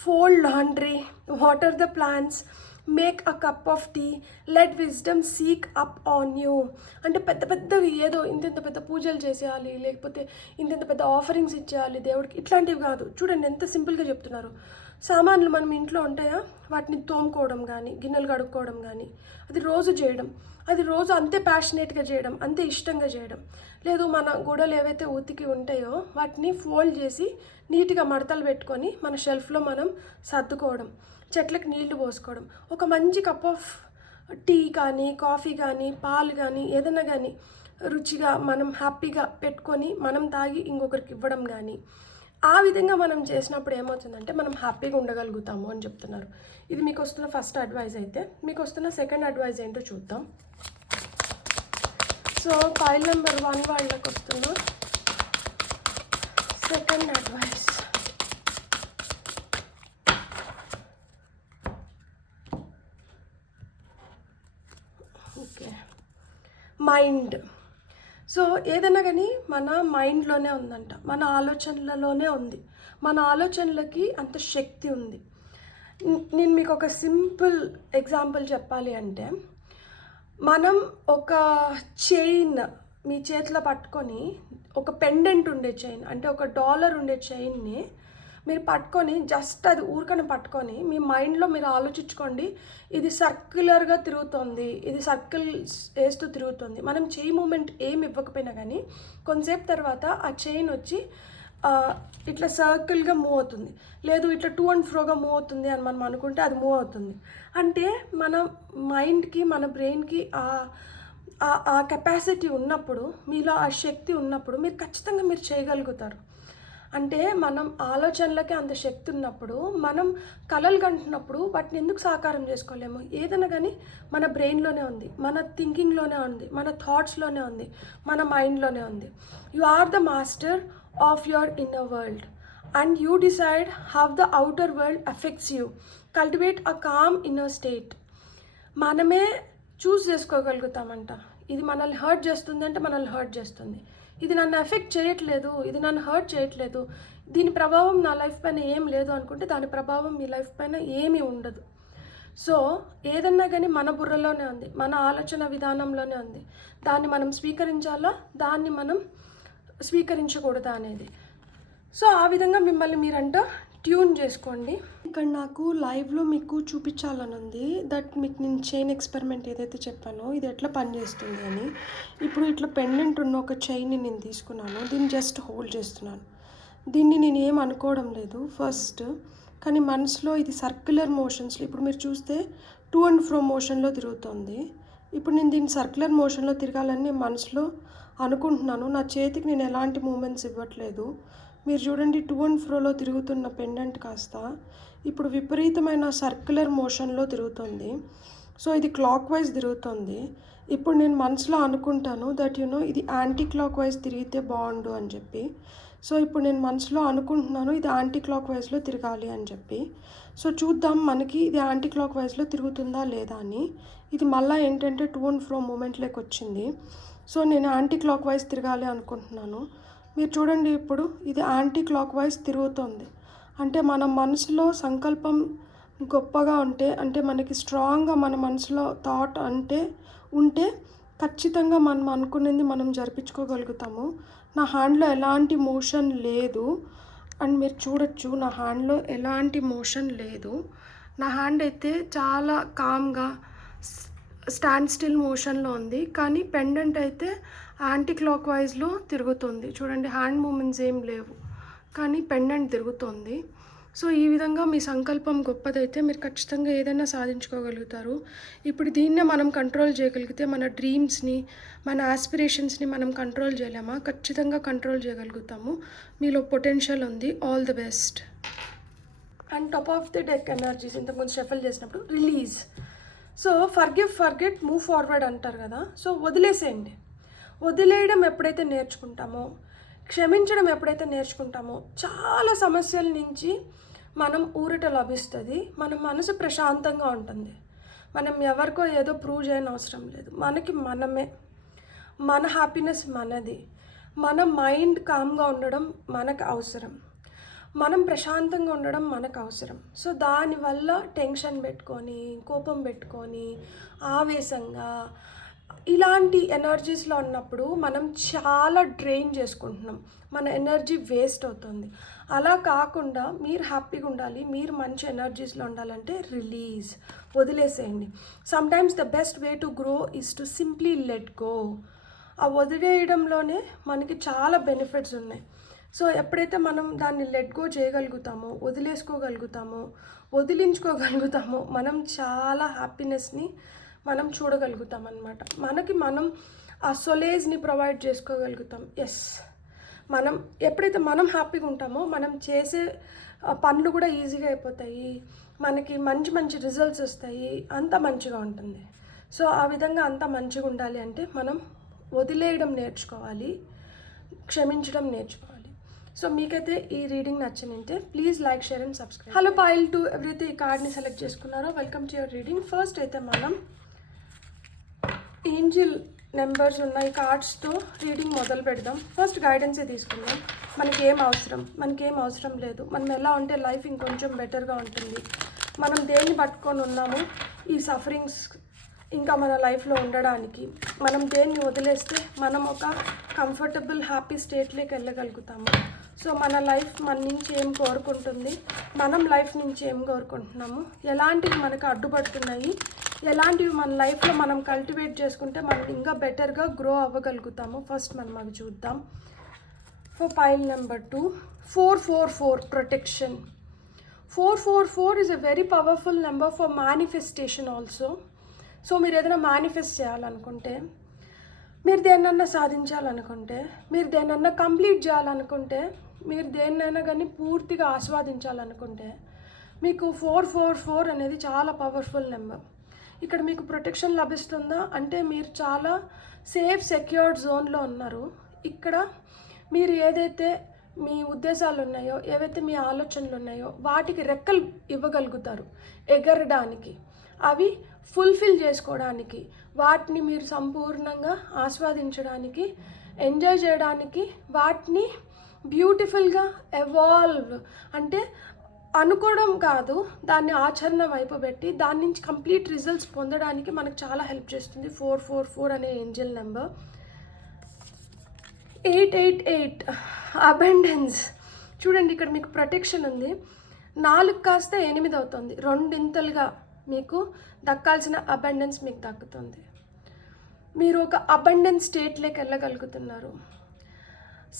fold laundry, water the plants, make a cup of tea, let wisdom seek up on you. అంటే పెద్దవి ఏదో ఇంత పెద్ద పూజలు చేసేయాలి, లేకపోతే ఇంత పెద్ద ఆఫరింగ్స్ ఇచ్చేయాలి దేవుడికి, ఇట్లాంటివి కాదు. చూడండి ఎంత సింపుల్గా చెప్తున్నారు. సామాన్లు మనం ఇంట్లో ఉంటాయా, వాటిని తోముకోవడం కానీ, గిన్నెలు కడుక్కోవడం కానీ, అది రోజు చేయడం, అది రోజు అంతే ప్యాషనేట్గా చేయడం, అంతే ఇష్టంగా చేయడం. లేదు మన గోడలు ఏవైతే ఉతికి ఉంటాయో వాటిని ఫోల్డ్ చేసి నీట్గా మడతలు పెట్టుకొని మన షెల్ఫ్లో మనం సర్దుకోవడం, చెట్లకు నీళ్లు పోసుకోవడం, ఒక మంచి కప్ ఆఫ్ టీ కానీ, కాఫీ కానీ, పాలు కానీ, ఏదైనా కానీ రుచిగా మనం హ్యాపీగా పెట్టుకొని మనం తాగి ఇంకొకరికి ఇవ్వడం కానీ, ఆ విధంగా మనం చేసినప్పుడు ఏమవుతుందంటే మనం హ్యాపీగా ఉండగలుగుతాము అని చెప్తున్నారు. ఇది మీకు వస్తున్న ఫస్ట్ అడ్వైజ్. అయితే మీకు వస్తున్న సెకండ్ అడ్వైజ్ ఏంటో చూద్దాం. సో ఫైల్ నెంబర్ 1 వాళ్ళకి వస్తున్న second advice. Okay, mind. So ఏదైనా కానీ మన మైండ్లోనే ఉందంట, మన ఆలోచనలలోనే ఉంది. మన ఆలోచనలకి అంత శక్తి ఉంది. నేను మీకు ఒక సింపుల్ ఎగ్జాంపుల్ చెప్పాలి అంటే, మనం ఒక చైన్ మీ చేతిలో పట్టుకొని, ఒక పెండెంట్ ఉండే చైన్ అంటే ఒక $1 ఉండే చైన్ని మీరు పట్టుకొని జస్ట్ అది ఊరికనే పట్టుకొని మీ మైండ్లో మీరు ఆలోచించుకోండి, ఇది సర్క్యులర్గా తిరుగుతుంది, ఇది సర్కిల్స్ వేస్తూ తిరుగుతుంది. మనం చెయ్యి మూమెంట్ ఏమి ఇవ్వకపోయినా కానీ కొంతసేపు తర్వాత ఆ చైన్ వచ్చి ఇట్లా సర్కిల్గా మూవ్ అవుతుంది, లేదు ఇట్లా టు అండ్ ఫ్రోగా మూవ్ అవుతుంది అని మనం అనుకుంటే అది మూవ్ అవుతుంది. అంటే మన మైండ్కి, మన బ్రెయిన్కి ఆ కెపాసిటీ ఉన్నప్పుడు, మీలో ఆ శక్తి ఉన్నప్పుడు మీరు ఖచ్చితంగా మీరు చేయగలుగుతారు. అంటే మనం ఆలోచనలకి అంత శక్తి ఉన్నప్పుడు, మనం కలలు కంటున్నప్పుడు వాటిని ఎందుకు సాకారం చేసుకోలేము? ఏదైనా కానీ మన బ్రెయిన్లోనే ఉంది, మన థింకింగ్లోనే ఉంది, మన థాట్స్లోనే ఉంది, మన మైండ్లోనే ఉంది. You are the master of your inner world and you decide how the outer world affects you. Cultivate a calm inner state. మనమే చూస్ చేసుకోగలుగుతామంట. ఇది మనల్ని హర్ట్ చేస్తుంది అంటే మనల్ని హర్ట్ చేస్తుంది, ఇది నన్ను ఎఫెక్ట్ చేయట్లేదు, ఇది నన్ను హర్ట్ చేయట్లేదు, దీని ప్రభావం నా లైఫ్ పైన ఏం లేదు అనుకుంటే దాని ప్రభావం మీ లైఫ్ పైన ఏమీ ఉండదు. సో ఏదన్నా కానీ మన బుర్రలోనే ఉంది, మన ఆలోచన విధానంలోనే ఉంది. దాన్ని మనం స్వీకరించాలా, దాన్ని మనం స్వీకరించకూడదా అనేది. సో ఆ విధంగా మిమ్మల్ని మీరంట ట్యూన్ చేసుకోండి. ఇక్కడ నాకు లైవ్లో మీకు చూపించాలని ఉంది దట్ మీకు నేను చైన్ ఎక్స్పెరిమెంట్ ఏదైతే చెప్పానో ఇది ఎట్లా పనిచేస్తుంది అని. ఇప్పుడు ఇట్లా పెండెంట్ ఉన్న ఒక చైన్ని నేను తీసుకున్నాను, దీన్ని జస్ట్ హోల్డ్ చేస్తున్నాను. దీన్ని నేను ఏం అనుకోవడం లేదు ఫస్ట్, కానీ మనసులో ఇది సర్క్యులర్ మోషన్స్లో, ఇప్పుడు మీరు చూస్తే టు అండ్ ఫ్రో మోషన్లో తిరుగుతుంది. ఇప్పుడు నేను దీన్ని సర్క్యులర్ మోషన్లో తిరగాలని నేను మనసులో అనుకుంటున్నాను. నా చేతికి నేను ఎలాంటి మూమెంట్స్ ఇవ్వట్లేదు. మీరు చూడండి, టు అండ్ ఫ్రోలో తిరుగుతున్న పెండెంట్ కాస్త ఇప్పుడు విపరీతమైన సర్క్యులర్ మోషన్లో తిరుగుతుంది. సో ఇది క్లాక్ వైజ్ తిరుగుతుంది. ఇప్పుడు నేను మనసులో అనుకుంటాను దట్ ఇది యాంటీ క్లాక్ వైజ్ తిరిగితే బాగుండు అని చెప్పి. సో ఇప్పుడు నేను మనసులో అనుకుంటున్నాను ఇది యాంటీ క్లాక్ వైజ్లో తిరగాలి అని చెప్పి. సో చూద్దాం మనకి ఇది యాంటీ క్లాక్ వైజ్లో తిరుగుతుందా లేదా అని. ఇది మళ్ళీ ఏంటంటే టు అండ్ ఫ్రో మూమెంట్లోకి వచ్చింది. సో నేను యాంటీ క్లాక్ వైజ్ తిరగాలి అనుకుంటున్నాను. మీరు చూడండి, ఇప్పుడు ఇది యాంటీ క్లాక్ వైజ్ తిరుగుతుంది. అంటే మన మనసులో సంకల్పం గొప్పగా ఉంటే, అంటే మనకి స్ట్రాంగ్గా మన మనసులో థాట్ ఉంటే ఖచ్చితంగా మనం అనుకున్నది మనం జరిపించుకోగలుగుతాము. నా హ్యాండ్లో ఎలాంటి మోషన్ లేదు అండ్ మీరు చూడొచ్చు నా హ్యాండ్లో ఎలాంటి మోషన్ లేదు. నా హ్యాండ్ అయితే చాలా కామ్గా స్టాండ్ స్టిల్ మోషన్లో ఉంది. కానీ పెండెంట్ అయితే యాంటీ క్లాక్ వైజ్లో తిరుగుతుంది. చూడండి, హ్యాండ్ మూమెంట్స్ ఏం లేవు కానీ పెండెంట్ తిరుగుతుంది. సో ఈ విధంగా మీ సంకల్పం గొప్పదైతే మీరు ఖచ్చితంగా ఏదైనా సాధించుకోగలుగుతారు. ఇప్పుడు దీన్నే మనం కంట్రోల్ చేయగలిగితే మన డ్రీమ్స్ని, మన ఆస్పిరేషన్స్ని మనం కంట్రోల్ చేయలేమా? ఖచ్చితంగా కంట్రోల్ చేయగలుగుతాము. మీలో పొటెన్షియల్ ఉంది. All the best. And top of the deck energies ఇంతకుముందు షఫల్ చేసినప్పుడు release. So forgive, forget, move forward అంటారు కదా. సో వదిలేసేయండి. వదిలేయడం ఎప్పుడైతే నేర్చుకుంటామో, క్షమించడం ఎప్పుడైతే నేర్చుకుంటామో, చాలా సమస్యల నుంచి మనం ఊరట లభిస్తుంది. మన మనసు ప్రశాంతంగా ఉంటుంది. మనం ఎవరికో ఏదో ప్రూవ్ చేయని అవసరం లేదు. మనకి మనమే, మన హ్యాపీనెస్ మనది. మన మైండ్ కామ్గా ఉండడం మనకు అవసరం. మనం ప్రశాంతంగా ఉండడం మనకు అవసరం. సో దానివల్ల టెన్షన్ పెట్టుకొని, కోపం పెట్టుకొని, ఆవేశంగా ఇలాంటి ఎనర్జీస్లో ఉన్నప్పుడు మనం చాలా డ్రైన్ చేసుకుంటున్నాం. మన ఎనర్జీ వేస్ట్ అవుతుంది. అలా కాకుండా మీరు హ్యాపీగా ఉండాలి, మీరు మంచి ఎనర్జీస్లో ఉండాలంటే రిలీజ్, వదిలేసేయండి. Sometimes the best way to grow is to simply let go. ఆ వదిలేయడంలోనే మనకి చాలా బెనిఫిట్స్ ఉన్నాయి. సో ఎప్పుడైతే మనం దాన్ని లెట్ గో చేయగలుగుతామో, వదిలేసుకోగలుగుతామో, వదిలించుకోగలుగుతామో, మనం చాలా హ్యాపీనెస్ని మనం చూడగలుగుతాం అన్నమాట. మనకి మనం ఆ సొలేజ్ని ప్రొవైడ్ చేసుకోగలుగుతాం. ఎస్, మనం ఎప్పుడైతే మనం హ్యాపీగా ఉంటామో మనం చేసే పనులు కూడా ఈజీగా అయిపోతాయి. మనకి మంచి మంచి రిజల్ట్స్ వస్తాయి. అంత మంచిగా ఉంటుంది. సో ఆ విధంగా అంత మంచిగా ఉండాలి అంటే మనం వదిలేయడం నేర్చుకోవాలి, క్షమించడం నేర్చుకోవాలి. సో మీకైతే ఈ రీడింగ్ నచ్చినంటే please like, share and subscribe. Hello పాయిల్ టు ఎవరైతే ఈ కార్డ్ని సెలెక్ట్ చేసుకున్నారో welcome to your reading. First అయితే మనం ఏంజిల్ నెంబర్స్ ఉన్న ఈ కార్డ్స్తో రీడింగ్ మొదలు పెడదాం. ఫస్ట్ గైడెన్సే తీసుకుందాం. మనకేం అవసరం లేదు. మనం ఎలా ఉంటే లైఫ్ ఇంకొంచెం బెటర్గా ఉంటుంది. మనం దేన్ని పట్టుకొని ఉన్నాము ఈ సఫరింగ్స్ ఇంకా మన లైఫ్లో ఉండడానికి, మనం దేన్ని వదిలేస్తే మనం ఒక కంఫర్టబుల్ హ్యాపీ స్టేట్లోకి వెళ్ళగలుగుతాము. సో మన లైఫ్ మన నుంచి ఏం కోరుకుంటుంది, మనం లైఫ్ నుంచి ఏం కోరుకుంటున్నాము, ఎలాంటివి మనకు అడ్డుపడుతున్నాయి, ఎలాంటివి మన లైఫ్లో మనం కల్టివేట్ చేసుకుంటే మనం ఇంకా బెటర్గా గ్రో అవ్వగలుగుతాము. ఫస్ట్ మనం అవి చూద్దాం. For pile number 2, 444 protection. 444 is a very powerful number for manifestation also. So మీరు ఏదైనా మేనిఫెస్ట్ చేయాలనుకుంటే, మీరు దేన్నన్నా సాధించాలనుకుంటే, మీరు దేన్నన్నా కంప్లీట్ చేయాలనుకుంటే, మీరు దేన్నైనా కానీ పూర్తిగా ఆస్వాదించాలనుకుంటే మీకు 444 అనేది చాలా పవర్ఫుల్ నెంబర్. ఇక్కడ మీకు ప్రొటెక్షన్ లభిస్తుందా అంటే మీరు చాలా సేఫ్, సెక్యూర్డ్ జోన్లో ఉన్నారు. ఇక్కడ మీరు ఏదైతే మీ ఉద్దేశాలు ఉన్నాయో, ఏవైతే మీ ఆలోచనలు ఉన్నాయో వాటికి రెక్కలు ఇవ్వగలుగుతారు ఎగరడానికి, అవి ఫుల్ఫిల్ చేసుకోవడానికి, వాటిని మీరు సంపూర్ణంగా ఆస్వాదించడానికి, ఎంజాయ్ చేయడానికి, వాటిని బ్యూటిఫుల్గా ఎవాల్వ్ అంటే అనుకోవడం కాదు, దాన్ని ఆచరణ వైపు పెట్టి దాని నుంచి కంప్లీట్ రిజల్ట్స్ పొందడానికి మనకు చాలా హెల్ప్ చేస్తుంది 444 అనే ఏంజల్ నెంబర్. 888 అబెండెన్స్. చూడండి, ఇక్కడ మీకు ప్రొటెక్షన్ ఉంది. 4 కాస్త 8 అవుతుంది. రెండింతలుగా మీకు దక్కాల్సిన అబెండెన్స్ మీకు దక్కుతుంది. మీరు ఒక అబెండెన్స్ స్టేట్లోకి వెళ్ళగలుగుతున్నారు.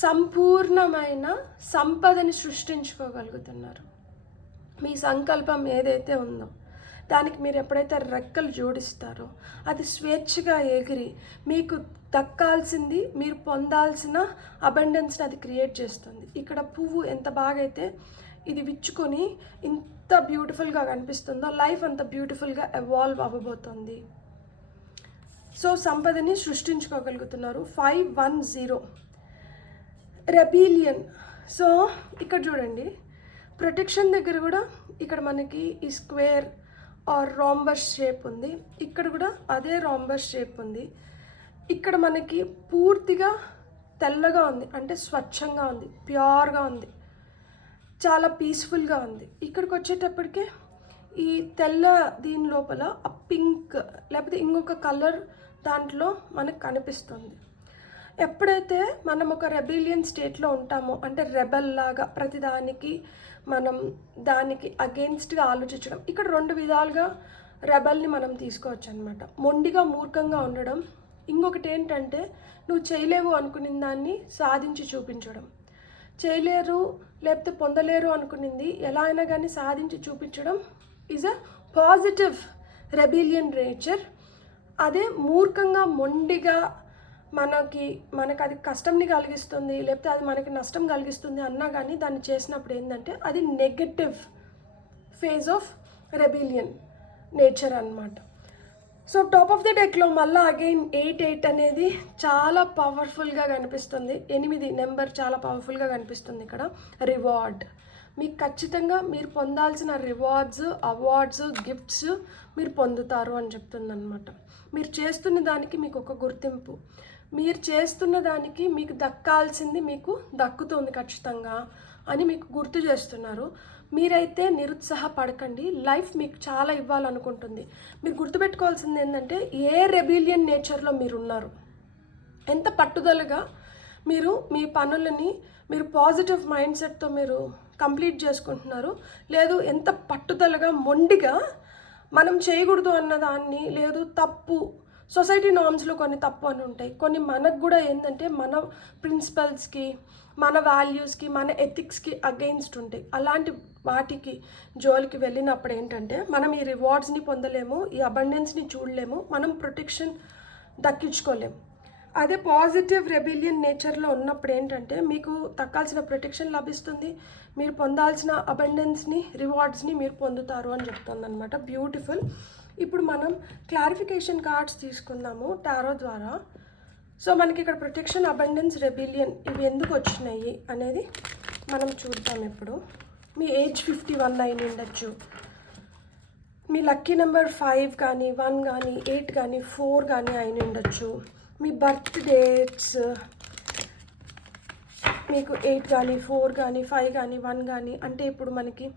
సంపూర్ణమైన సంపదని సృష్టించుకోగలుగుతున్నారు. మీ సంకల్పం ఏదైతే ఉందో దానికి మీరు ఎప్పుడైతే రెక్కలు జోడిస్తారో అది స్వేచ్ఛగా ఎగిరి మీకు దక్కాల్సింది, మీరు పొందాల్సిన అబండెన్స్ని అది క్రియేట్ చేస్తుంది. ఇక్కడ పువ్వు ఎంత బాగా అయితే ఇది విచ్చుకొని ఇంత బ్యూటిఫుల్గా కనిపిస్తుందో లైఫ్ అంత బ్యూటిఫుల్గా ఎవాల్వ్ అవ్వబోతుంది. సో సంపదని సృష్టించుకోగలుగుతున్నారు. 510 రెబీలియన్. సో ఇక్కడ చూడండి, ప్రొటెక్షన్ దగ్గర కూడా ఇక్కడ మనకి ఈ స్క్వేర్ ఆర్ రాంబస్ షేప్ ఉంది. ఇక్కడ కూడా అదే రాంబస్ షేప్ ఉంది. ఇక్కడ మనకి పూర్తిగా తెల్లగా ఉంది, అంటే స్వచ్ఛంగా ఉంది, ప్యూర్గా ఉంది, చాలా పీస్ఫుల్గా ఉంది. ఇక్కడికి వచ్చేటప్పటికే ఈ తెల్ల దీని లోపల ఆ పింక్ లేకపోతే ఇంకొక కలర్ దాంట్లో మనకు కనిపిస్తుంది. ఎప్పుడైతే మనం ఒక రెబిలియన్ స్టేట్లో ఉంటామో, అంటే రెబల్ లాగా ప్రతిదానికి మనం దానికి అగెయిన్స్ట్గా ఆలోచించడం, ఇక్కడ 2 విధాలుగా రెబల్ని మనం తీసుకోవచ్చు అనమాట. మొండిగా మూర్ఖంగా ఉండడం, ఇంకొకటి ఏంటంటే నువ్వు చేయలేవు అనుకునే దాన్ని సాధించి చూపించడం. చేయలేరు లేకపోతే పొందలేరు అనుకునింది ఎలా అయినా కానీ సాధించి చూపించడం is a positive rebellion nature. అదే మూర్ఖంగా మొండిగా మనకు అది కష్టంని కలిగిస్తుంది లేకపోతే అది మనకి నష్టం కలిగిస్తుంది అన్నా కానీ దాన్ని చేసినప్పుడు ఏంటంటే అది negative phase of rebellion nature అన్నమాట. సో టాప్ ఆఫ్ ది డెక్లో మళ్ళీ అగైన్ 8 అనేది చాలా పవర్ఫుల్గా కనిపిస్తుంది. 8 నెంబర్ చాలా పవర్ఫుల్గా కనిపిస్తుంది. ఇక్కడ రివార్డ్, మీకు ఖచ్చితంగా మీరు పొందాల్సిన రివార్డ్స్, అవార్డ్స్, గిఫ్ట్స్ మీరు పొందుతారు అని చెప్తుంది అనమాట. మీరు చేస్తున్న దానికి మీకు ఒక గుర్తింపు, మీరు చేస్తున్న దానికి మీకు దక్కాల్సింది మీకు దక్కుతుంది ఖచ్చితంగా అని మీకు గుర్తు చేస్తున్నారు. మీరైతే నిరుత్సాహపడకండి, లైఫ్ మీకు చాలా ఇవ్వాలనుకుంటుంది. మీరు గుర్తుపెట్టుకోవాల్సింది ఏంటంటే ఏ రెబిలియన్ నేచర్లో మీరు ఉన్నారు, ఎంత పట్టుదలగా మీరు మీ పనులని మీరు పాజిటివ్ మైండ్ సెట్తో మీరు కంప్లీట్ చేసుకుంటున్నారు, లేదు ఎంత పట్టుదలగా మొండిగా మనం చేయకూడదు అన్నదాన్ని, లేదు తప్పు సొసైటీ నార్మ్స్లో కొన్ని తప్పు అని ఉంటాయి, కొన్ని మనకు కూడా ఏంటంటే మన ప్రిన్సిపల్స్కి, మన వాల్యూస్కి, మన ఎథిక్స్కి అగెయిన్స్ట్ ఉంటాయి. అలాంటి వాటికి జోలికి వెళ్ళినప్పుడు ఏంటంటే మనం ఈ రివార్డ్స్ని పొందలేము, ఈ అబండెన్స్ని చూడలేము, మనం ప్రొటెక్షన్ దక్కించుకోలేము. అదే పాజిటివ్ రెబిలియన్ నేచర్లో ఉన్నప్పుడు ఏంటంటే మీకు దక్కాల్సిన ప్రొటెక్షన్ లభిస్తుంది, మీరు పొందాల్సిన అబండెన్స్ని, రివార్డ్స్ని మీరు పొందుతారు అని చెప్తుంది అనమాట. బ్యూటిఫుల్. ఇప్పుడు మనం క్లారిఫికేషన్ కార్డ్స్ తీసుకుందాము టారో ద్వారా. సో మనకి ఇక్కడ ప్రొటెక్షన్, అబండెన్స్, రెబిలియన్ ఇవి ఎందుకు వచ్చినాయి అనేది మనం చూద్దాం. ఇప్పుడు మీ ఏజ్ 51 అయి ఉండొచ్చు, మీ లక్కీ నెంబర్ 5 కానీ 1 కానీ 8 కానీ 4 కానీ అయి ఉండొచ్చు, మీ బర్త్ డేట్స్ మీకు 8 కానీ 4 కానీ 5 కానీ 1 కానీ, అంటే ఇప్పుడు మనకి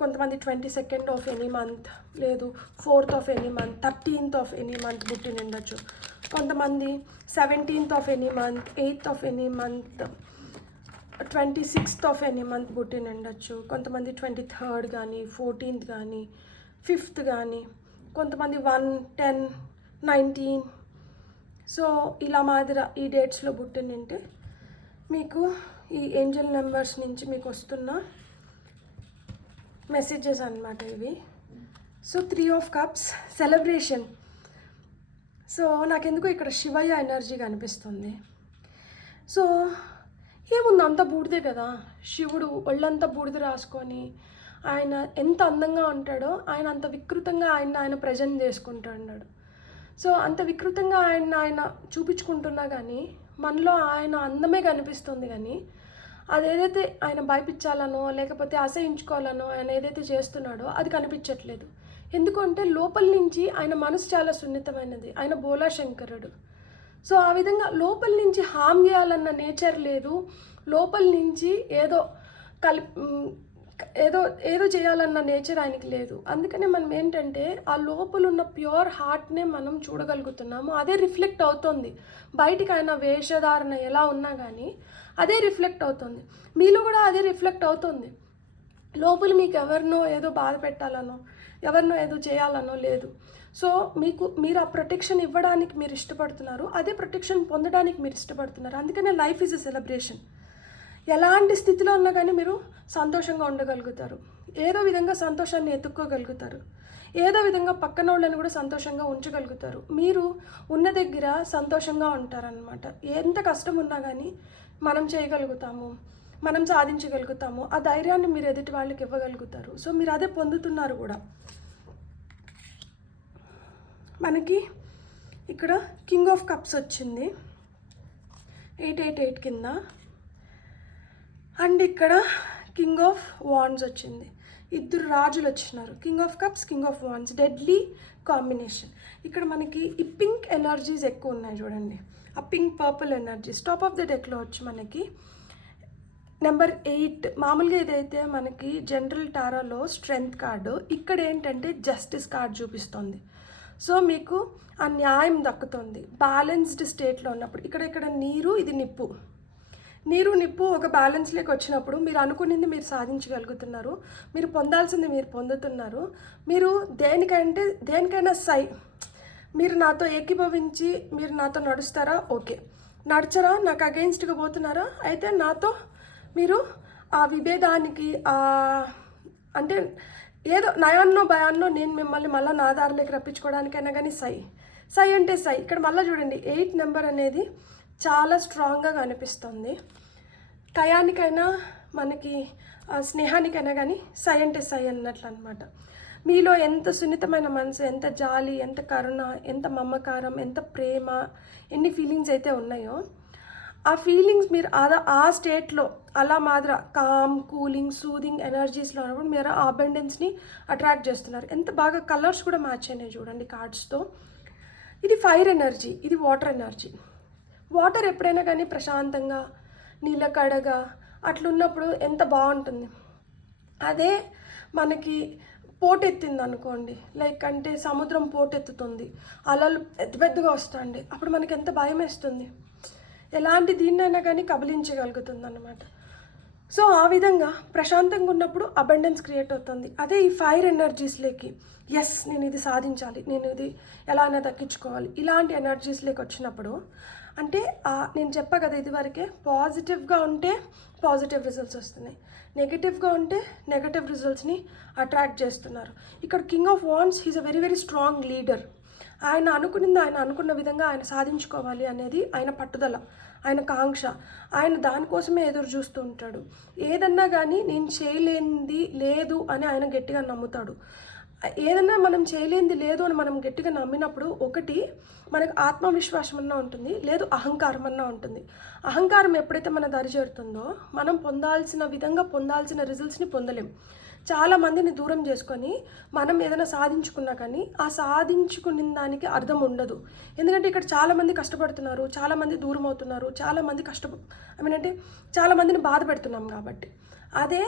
కొంతమంది 22nd ఆఫ్ ఎనీ మంత్, లేదు 4th of any month, 13th of any month పుట్టిన ఉండొచ్చు, కొంతమంది 17th of any month, 8th of any month, 26th of any month పుట్టిన ఉండొచ్చు, కొంతమంది 23rd కానీ 14th కానీ 5th కానీ, కొంతమంది 1, 10, 19. సో ఇలా మాదిరి ఈ డేట్స్లో పుట్టినంటే మీకు ఈ ఏంజల్ నెంబర్స్ నుంచి మీకు వస్తున్న మెసేజెస్ అన్నమాట ఇవి. So 3 of cups celebration. So నాకెందుకు ఇక్కడ శివయ్య ఎనర్జీ కనిపిస్తుంది. సో ఏముంది, అంత బూడిదే కదా, శివుడు ఒళ్ళంతా బూడిద రాసుకొని ఆయన ఎంత అందంగా ఉంటాడో ఆయన అంత వికృతంగా ఆయన ప్రజెంట్ చేసుకుంటున్నాడు. సో అంత వికృతంగా ఆయన చూపించుకుంటున్నా కానీ మనలో ఆయన అందమే కనిపిస్తుంది, కానీ అదేదైతే ఆయన భయపించాలనో లేకపోతే అసహించుకోవాలనో ఆయన ఏదైతే చేస్తున్నాడో అది కనిపించట్లేదు. ఎందుకంటే లోపల నుంచి ఆయన మనసు చాలా సున్నితమైనది, ఆయన బోలా శంకరుడు. సో ఆ విధంగా లోపల నుంచి హామ్ చేయాలన్న నేచర్ లేదు, లోపల నుంచి ఏదో చేయాలన్న నేచర్ ఆయనకి లేదు. అందుకనే మనం ఏంటంటే ఆ లోపల ఉన్న ప్యూర్ హార్ట్నే మనం చూడగలుగుతున్నాము, అదే రిఫ్లెక్ట్ అవుతుంది బయటికి. ఆయన వేషధారణ ఎలా ఉన్నా కానీ అదే రిఫ్లెక్ట్ అవుతుంది, మీలో కూడా అదే రిఫ్లెక్ట్ అవుతుంది. లోపల మీకు ఎవరినో ఏదో బాధ పెట్టాలనో ఎవరినో ఏదో చేయాలనో లేదు. సో మీరు ఆ ప్రొటెక్షన్ ఇవ్వడానికి మీరు ఇష్టపడుతున్నారు, అదే ప్రొటెక్షన్ పొందడానికి మీరు ఇష్టపడుతున్నారు. అందుకనే లైఫ్ ఈజ్ ఎ సెలబ్రేషన్. ఎలాంటి స్థితిలో ఉన్నా కానీ మీరు సంతోషంగా ఉండగలుగుతారు, ఏదో విధంగా సంతోషాన్ని ఎత్తుక్కోగలుగుతారు, ఏదో విధంగా పక్కన వాళ్ళని కూడా సంతోషంగా ఉంచగలుగుతారు. మీరు ఉన్న దగ్గర సంతోషంగా ఉంటారనమాట. ఎంత కష్టం ఉన్నా కానీ మనం చేయగలుగుతాము, మనం సాధించగలుగుతాము, ఆ ధైర్యాన్ని మీరు ఎదుటి వాళ్ళకి ఇవ్వగలుగుతారు. సో మీరు అదే పొందుతున్నారు కూడా. మనకి ఇక్కడ కింగ్ ఆఫ్ కప్స్ వచ్చింది 888 కింద, అండ్ ఇక్కడ కింగ్ ఆఫ్ వాండ్స్ వచ్చింది. 2 రాజులు వచ్చినారు, king of cups, king of wands, deadly combination. ఇక్కడ మనకి ఈ పింక్ ఎనర్జీస్ ఎక్కువ ఉన్నాయి చూడండి, ఆ pink purple energies. Top of the డెక్లో వచ్చి మనకి నెంబర్ 8. మామూలుగా ఇదైతే మనకి జనరల్ టారోలో స్ట్రెంగ్త్ కార్డు, ఇక్కడ ఏంటంటే జస్టిస్ కార్డ్ చూపిస్తుంది. సో మీకు ఆ న్యాయం దక్కుతుంది బ్యాలెన్స్డ్ స్టేట్లో ఉన్నప్పుడు. ఇక్కడ నీరు, ఇది నిప్పు. నీరు నిప్పు ఒక బ్యాలెన్స్లోకి వచ్చినప్పుడు మీరు అనుకున్నది మీరు సాధించగలుగుతున్నారు, మీరు పొందాల్సింది మీరు పొందుతున్నారు. మీరు దేనికైనా మీరు నాతో ఏకీభవించి మీరు నాతో నడుస్తారా, ఓకే. నడచరా, నాకు అగెయిన్స్ట్గా పోతున్నారా, అయితే నాతో మీరు ఆ విభేదానికి అంటే ఏదో నయాన్నో భయాన్నో నేను మిమ్మల్ని మళ్ళీ నా దారిలోకి రప్పించుకోవడానికైనా కానీ సై అంటే ఇక్కడ మళ్ళీ చూడండి 8 నెంబర్ అనేది చాలా స్ట్రాంగ్గా కనిపిస్తుంది. టయానికైనా మనకి స్నేహానికైనా కానీ సై అంటే సై అన్నట్లు అనమాట. మీలో ఎంత సున్నితమైన మనసు, ఎంత జాలి, ఎంత కరుణ, ఎంత మమకారం, ఎంత ప్రేమ, ఎన్ని ఫీలింగ్స్ అయితే ఉన్నాయో ఆ ఫీలింగ్స్ మీరు ఆ స్టేట్లో అలా మాదిర కామ్, కూలింగ్, సూదింగ్ ఎనర్జీస్లో ఉన్నప్పుడు మీరు ఆ అబండెన్స్ని అట్రాక్ట్ చేస్తున్నారు. ఎంత బాగా కలర్స్ కూడా మ్యాచ్ అయినాయి చూడండి కార్డ్స్తో. ఇది ఫైర్ ఎనర్జీ, ఇది వాటర్ ఎనర్జీ. వాటర్ ఎప్పుడైనా కానీ ప్రశాంతంగా నీళ్ళకడగా అట్లున్నప్పుడు ఎంత బాగుంటుంది. అదే మనకి పోటెత్తింది అనుకోండి, లైక్ అంటే సముద్రం పోటెత్తుతుంది, అలలు పెద్దగా వస్తుంది, అప్పుడు మనకి ఎంత భయం వేస్తుంది. ఎలాంటి దీన్నైనా కానీ కబలించగలుగుతుంది అన్నమాట. సో ఆ విధంగా ప్రశాంతంగా ఉన్నప్పుడు అబండెన్స్ క్రియేట్ అవుతుంది. అదే ఈ ఫైర్ ఎనర్జీస్లోకి నేను ఇది సాధించాలి, నేను ఇది ఎలా అయినా దక్కించుకోవాలి, ఇలాంటి ఎనర్జీస్లోకి వచ్చినప్పుడు అంటే నేను చెప్పా కదా ఇదివరకే, పాజిటివ్గా ఉంటే పాజిటివ్ రిజల్ట్స్ వస్తున్నాయి, నెగిటివ్గా ఉంటే నెగటివ్ రిజల్ట్స్ని అట్రాక్ట్ చేస్తున్నారు. ఇక్కడ king of wands he's a very very strong leader. ఆయన అనుకున్న విధంగా ఆయన సాధించుకోవాలి అనేది ఆయన పట్టుదల, ఆయన కాంక్ష. ఆయన దానికోసమే ఎదురు చూస్తూ ఉంటాడు. ఏదన్నా కానీ నేను చేయలేనిది లేదు అని ఆయన గట్టిగా నమ్ముతాడు. ఏదన్నా మనం చేయలేనిది లేదు అని మనం గట్టిగా నమ్మినప్పుడు ఒకటి మనకు ఆత్మవిశ్వాసం అన్నా ఉంటుంది, లేదు అహంకారం అన్నా ఉంటుంది. అహంకారం ఎప్పుడైతే మన దరి చేరుతుందో మనం పొందాల్సిన విధంగా పొందాల్సిన రిజల్ట్స్ని పొందలేం. చాలామందిని దూరం చేసుకొని మనం ఏదైనా సాధించుకున్నా కానీ ఆ సాధించుకున్న దానికి అర్థం ఉండదు. ఎందుకంటే ఇక్కడ చాలామంది కష్టపడుతున్నారు, చాలామంది దూరం అవుతున్నారు, చాలామంది అంటే చాలామందిని బాధ పెడుతున్నాం కాబట్టి. అదే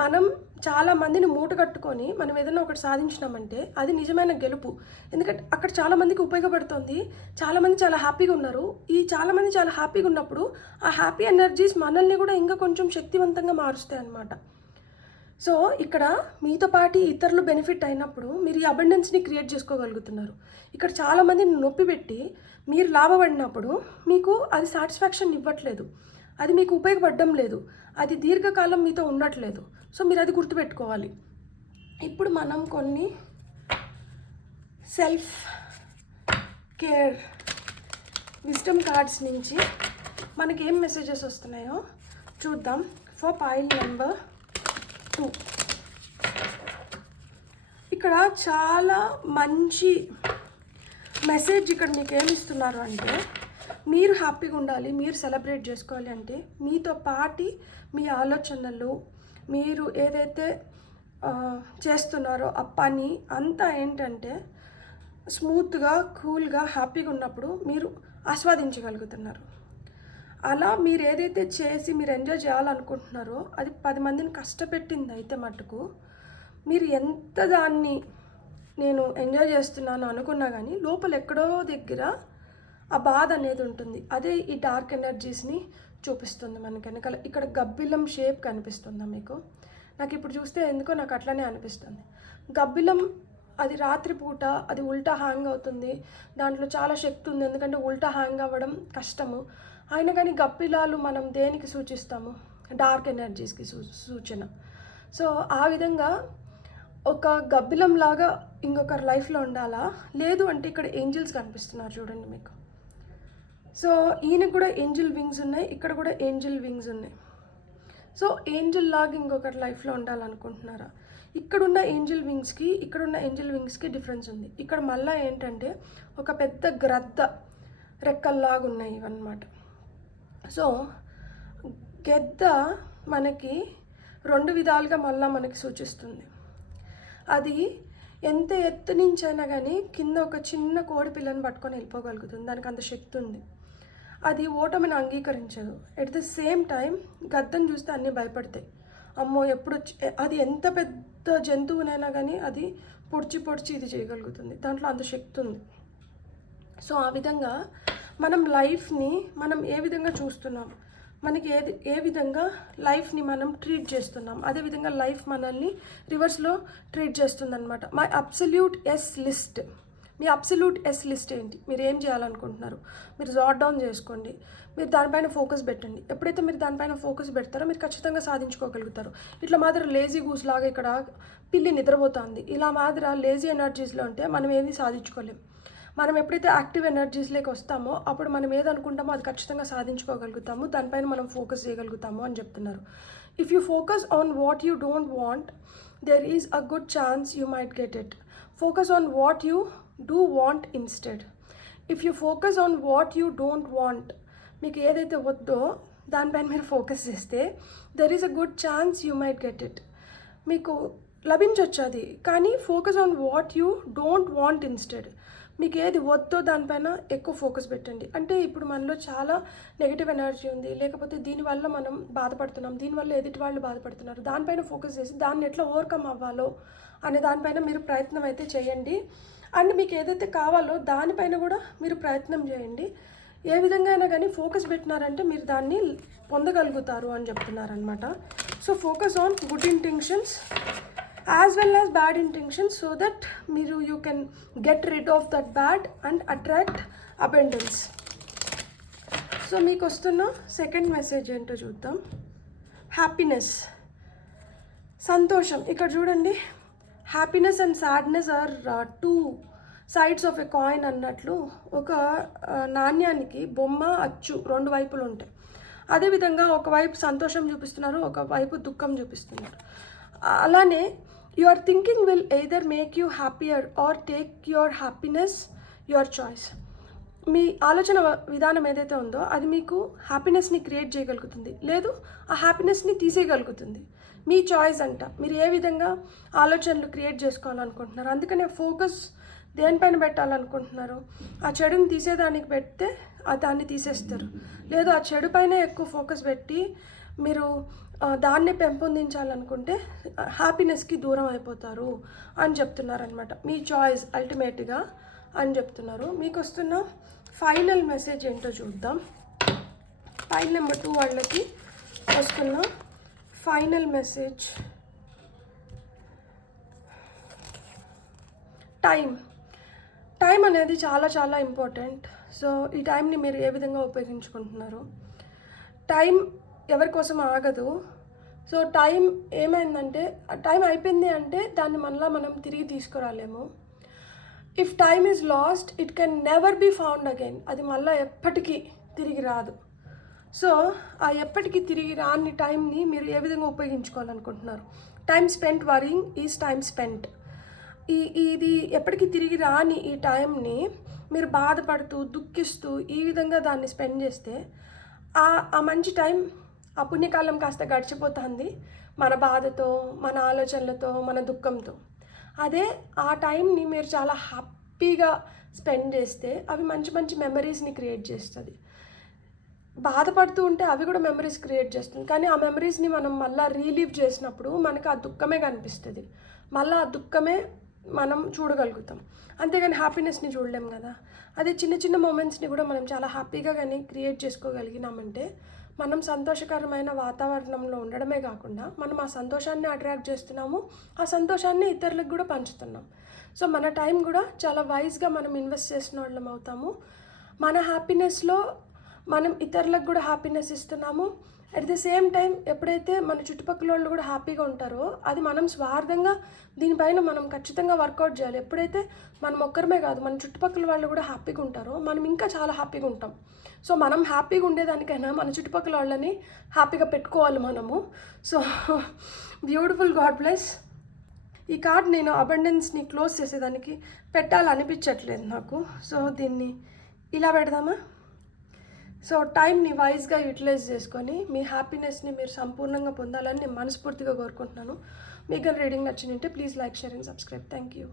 మనం చాలామందిని మూట కట్టుకొని మనం ఏదైనా ఒకటి సాధించినామంటే అది నిజమైన గెలుపు. ఎందుకంటే అక్కడ చాలామందికి ఉపయోగపడుతుంది, చాలామంది చాలా హ్యాపీగా ఉన్నారు. ఈ చాలామంది చాలా హ్యాపీగా ఉన్నప్పుడు ఆ హ్యాపీ ఎనర్జీస్ మనల్ని కూడా ఇంకా కొంచెం శక్తివంతంగా మారుస్తాయి అన్నమాట. సో ఇక్కడ మీతో పాటు ఇతరులు బెనిఫిట్ అయినప్పుడు మీరు ఈ అబండెన్స్ని క్రియేట్ చేసుకోగలుగుతున్నారు. ఇక్కడ చాలామందిని నొప్పి పెట్టి మీరు లాభపడినప్పుడు మీకు అది సాటిస్ఫాక్షన్ ఇవ్వట్లేదు, అది మీకు ఉపయోగపడడం లేదు, అది దీర్ఘకాలం మీతో ఉండట్లేదు. సో మీరు అది గుర్తుపెట్టుకోవాలి. ఇప్పుడు మనం కొన్ని సెల్ఫ్ కేర్ విజ్డమ్ కార్డ్స్ నుంచి మనకి ఏం మెసేజెస్ వస్తున్నాయో చూద్దాం. ఫర్ పైల్ నెంబర్ 2 ఇక్కడ చాలా మంచి మెసేజ్ ఇక్కడ మీకు ఏమిస్తున్నారు అంటే, మీరు హ్యాపీగా ఉండాలి, మీరు సెలబ్రేట్ చేసుకోవాలి అంటే మీతో పాటి మీ ఆలోచనలు, మీరు ఏదైతే చేస్తున్నారో ఆ పని అంతా ఏంటంటే స్మూత్గా, కూల్గా, హ్యాపీగా ఉన్నప్పుడు మీరు ఆస్వాదించగలుగుతున్నారు. అలా మీరు ఏదైతే చేసి మీరు ఎంజాయ్ చేయాలనుకుంటున్నారో అది 10 మందిని కష్టపెట్టింది అయితే మటుకు మీరు ఎంత దాన్ని నేను ఎంజాయ్ చేస్తున్నాను అనుకున్నా కానీ లోపల ఎక్కడో దగ్గర ఆ బాధ అనేది ఉంటుంది. అదే ఈ డార్క్ ఎనర్జీస్ని చూపిస్తుంది మనకి వెనకాల. ఇక్కడ గబ్బిలం షేప్ కనిపిస్తుందా మీకు? నాకు ఇప్పుడు చూస్తే ఎందుకో నాకు అట్లనే అనిపిస్తుంది. గబ్బిలం అది రాత్రిపూట అది ఉల్టా హ్యాంగ్ అవుతుంది, దాంట్లో చాలా శక్తి ఉంది, ఎందుకంటే ఉల్టా హ్యాంగ్ అవ్వడం కష్టము. అయినా కానీ గబ్బిలాలు మనం దేనికి సూచిస్తాము? డార్క్ ఎనర్జీస్కి సూచన. సో ఆ విధంగా ఒక గబ్బిలం లాగా ఇంకొకరి లైఫ్లో ఉండాలా? లేదు అంటే ఇక్కడ ఏంజిల్స్ కనిపిస్తున్నారు చూడండి మీకు. సో ఈయనకు కూడా ఏంజిల్ వింగ్స్ ఉన్నాయి, ఇక్కడ కూడా ఏంజిల్ వింగ్స్ ఉన్నాయి. సో ఏంజిల్ లాగా ఇంకొకరి లైఫ్లో ఉండాలనుకుంటున్నారా? ఇక్కడున్న ఏంజిల్ వింగ్స్కి ఇక్కడున్న ఏంజిల్ వింగ్స్కి డిఫరెన్స్ ఉంది. ఇక్కడ మళ్ళీ ఏంటంటే ఒక పెద్ద గ్రద్ద రెక్కల్లాగా ఉన్నాయి ఇవన్నమాట. సో గెద్ద మనకి 2 విధాలుగా మళ్ళీ మనకి సూచిస్తుంది. అది ఎంత ఎత్తు నుంచి అయినా కానీ కింద ఒక చిన్న కోడి పిల్లని పట్టుకొని వెళ్ళిపోగలుగుతుంది, దానికి అంత శక్తి ఉంది. అది ఓటమిని అంగీకరించదు. ఎట్ ద సేమ్ టైం గద్దను చూస్తే అన్నీ భయపడతాయి. అమ్మో ఎప్పుడు అది ఎంత పెద్ద జంతువునైనా కానీ అది పొడిచి ఇది చేయగలుగుతుంది. దాంట్లో అంత శక్తి ఉంది. సో ఆ విధంగా మనం లైఫ్ని మనం ఏ విధంగా చూస్తున్నాం, మనకి ఏ విధంగా లైఫ్ని మనం ట్రీట్ చేస్తున్నాం, అదేవిధంగా లైఫ్ మనల్ని రివర్స్లో ట్రీట్ చేస్తుందన్నమాట. My absolute yes list. మీ అబ్సల్యూట్ ఎస్ లిస్ట్ ఏంటి, మీరు ఏం చేయాలనుకుంటున్నారు, మీరు జాట్ డౌన్ చేసుకోండి. మీరు దానిపైన ఫోకస్ పెట్టండి. ఎప్పుడైతే మీరు దానిపైన ఫోకస్ పెడతారో మీరు ఖచ్చితంగా సాధించుకోగలుగుతారు. ఇట్లా మాత్రం లేజీ గూస్ లాగా ఇక్కడ పిల్లి నిద్రపోతుంది, ఇలా మాదిర లేజీ ఎనర్జీస్లో ఉంటే మనం ఏది సాధించుకోలేం. మనం ఎప్పుడైతే యాక్టివ్ ఎనర్జీస్లోకి వస్తామో అప్పుడు మనం ఏదనుకుంటామో అది ఖచ్చితంగా సాధించుకోగలుగుతాము, దానిపైన మనం ఫోకస్ చేయగలుగుతాము అని చెప్తున్నారు. If you focus on what you don't want, there is a good chance you might get it. Focus on what you do want instead. If you focus on what you don't want, మీకు ఏదైతే వద్దో దానిపైన మీరు ఫోకస్ చేస్తే there is a good chance you might get it. మీకు లభించవచ్చు అది, కానీ focus on what you don't want instead. మీకు ఏది వద్దో దానిపైన ఎక్కువ ఫోకస్ పెట్టండి. అంటే ఇప్పుడు మనలో చాలా నెగిటివ్ ఎనర్జీ ఉంది, లేకపోతే దీనివల్ల మనం బాధపడుతున్నాం, దీనివల్ల ఎదుటి వాళ్ళు బాధపడుతున్నారు, దానిపైన ఫోకస్ చేసి దాన్ని ఎట్లా ఓవర్కమ్ అవ్వాలో అనే దానిపైన మీరు ప్రయత్నం అయితే చేయండి. అండ్ మీకు ఏదైతే కావాలో దానిపైన కూడా మీరు ప్రయత్నం చేయండి. ఏ విధంగా అయినా కానీ ఫోకస్ పెట్టినారంటే మీరు దాన్ని పొందగలుగుతారు అని చెప్తున్నారనమాట. So focus on good intentions as well as bad intentions, so that you can get rid of that bad and attract abundance. So మీకు వస్తున్న సెకండ్ మెసేజ్ ఏంటో చూద్దాం. హ్యాపీనెస్, సంతోషం. ఇక్కడ చూడండి, happiness and sadness are two sides of a coin అన్నట్లు. ఒక నాణ్యానికి బొమ్మ అచ్చు రెండు వైపులు ఉంటాయి. అదేవిధంగా ఒకవైపు సంతోషం చూపిస్తున్నారు, ఒకవైపు దుఃఖం చూపిస్తున్నారు. అలానే your thinking will either make you happier or take your happiness, your choice. మీ ఆలోచన విధానం ఏదైతే ఉందో అది మీకు హ్యాపీనెస్ని క్రియేట్ చేయగలుగుతుంది, లేదు ఆ హ్యాపీనెస్ని తీసేయగలుగుతుంది. మీ చాయిస్ అంట, మీరు ఏ విధంగా ఆలోచనలు క్రియేట్ చేసుకోవాలనుకుంటున్నారు. అందుకనే ఫోకస్ దేనిపైన పెట్టాలనుకుంటున్నారు. ఆ చెడుని తీసేదానికి పెడితే దాన్ని తీసేస్తారు, లేదు ఆ చెడు పైన ఎక్కువ ఫోకస్ పెట్టి మీరు దాన్ని పెంపొందించాలనుకుంటే హ్యాపీనెస్కి దూరం అయిపోతారు అని చెప్తున్నారు అనమాట. మీ చాయిస్ అల్టిమేట్గా అని చెప్తున్నారు. మీకు వస్తున్న ఫైనల్ మెసేజ్ ఏంటో చూద్దాం. ఫైల్ నెంబర్ 2 వాళ్ళకి వస్తున్న ఫైనల్ మెసేజ్, టైం అనేది చాలా చాలా ఇంపార్టెంట్. సో ఈ టైంని మీరు ఏ విధంగా ఉపయోగించుకుంటున్నారు. టైం ఎవరి కోసం ఆగదు. సో టైం ఏమైందంటే, టైం అయిపోయింది అంటే దాన్ని మనం తిరిగి తీసుకురాలేము. If time is lost it can never be found again. అది మళ్ళీ ఎప్పటికీ తిరిగి రాదు. సో ఆ ఎప్పటికీ తిరిగి రాని టైంని మీరు ఏ విధంగా ఉపయోగించుకోవాలనుకుంటున్నారు. Time spent worrying is time spent. ఇది ఎప్పటికీ తిరిగి రాని ఈ టైంని మీరు బాధపడుతూ దుఃఖిస్తూ ఈ విధంగా దాన్ని స్పెండ్ చేస్తే ఆ మంచి టైం, ఆ పుణ్యకాలం కాస్త గడిచిపోతుంది మన బాధతో, మన ఆలోచనలతో, మన దుఃఖంతో. అదే ఆ టైంని మీరు చాలా హ్యాపీగా స్పెండ్ చేస్తే అవి మంచి మంచి మెమరీస్ని క్రియేట్ చేస్తుంది. బాధపడుతూ ఉంటే అవి కూడా మెమరీస్ క్రియేట్ చేస్తుంది, కానీ ఆ మెమరీస్ని మనం మళ్ళీ రీలీవ్ చేసినప్పుడు మనకు ఆ దుఃఖమే కనిపిస్తుంది. మళ్ళీ ఆ దుఃఖమే మనం చూడగలుగుతాం, అంతేగాని హ్యాపీనెస్ని చూడలేం కదా. అదే చిన్న చిన్న మూమెంట్స్ని కూడా మనం చాలా హ్యాపీగా కానీ క్రియేట్ చేసుకోగలిగినామంటే మనం సంతోషకరమైన వాతావరణంలో ఉండడమే కాకుండా మనం ఆ సంతోషాన్ని అట్రాక్ట్ చేస్తున్నాము, ఆ సంతోషాన్ని ఇతరులకు కూడా పంచుతున్నాం. సో మన టైం కూడా చాలా వైజ్గా మనం ఇన్వెస్ట్ చేసిన వాళ్ళం అవుతాము. మన హ్యాపీనెస్లో మనం ఇతరులకు కూడా హ్యాపీనెస్ ఇస్తున్నాము. అట్ ది సేమ్ టైం ఎప్పుడైతే మన చుట్టుపక్కల వాళ్ళు కూడా హ్యాపీగా ఉంటారో అది మనం స్వార్థంగా దీనిపైన మనం ఖచ్చితంగా వర్కౌట్ చేయాలి. ఎప్పుడైతే మనం ఒక్కరమే కాదు మన చుట్టుపక్కల వాళ్ళు కూడా హ్యాపీగా ఉంటారో మనం ఇంకా చాలా హ్యాపీగా ఉంటాం. సో మనం హ్యాపీగా ఉండేదానికైనా మన చుట్టుపక్కల వాళ్ళని హ్యాపీగా పెట్టుకోవాలి మనము. So beautiful, God bless. ఈ కార్డ్ నేను అబండెన్స్ని క్లోజ్ చేసేదానికి పెట్టాలనిపించట్లేదు నాకు. సో దీన్ని ఇలా పెడదామా. సో టైంని వైజ్గా యూటిలైజ్ చేసుకొని మీ హ్యాపీనెస్ని మీరు సంపూర్ణంగా పొందాలని నేను మనస్ఫూర్తిగా కోరుకుంటున్నాను. మీకు రీడింగ్ నచ్చినంటే please like, share and subscribe. Thank you.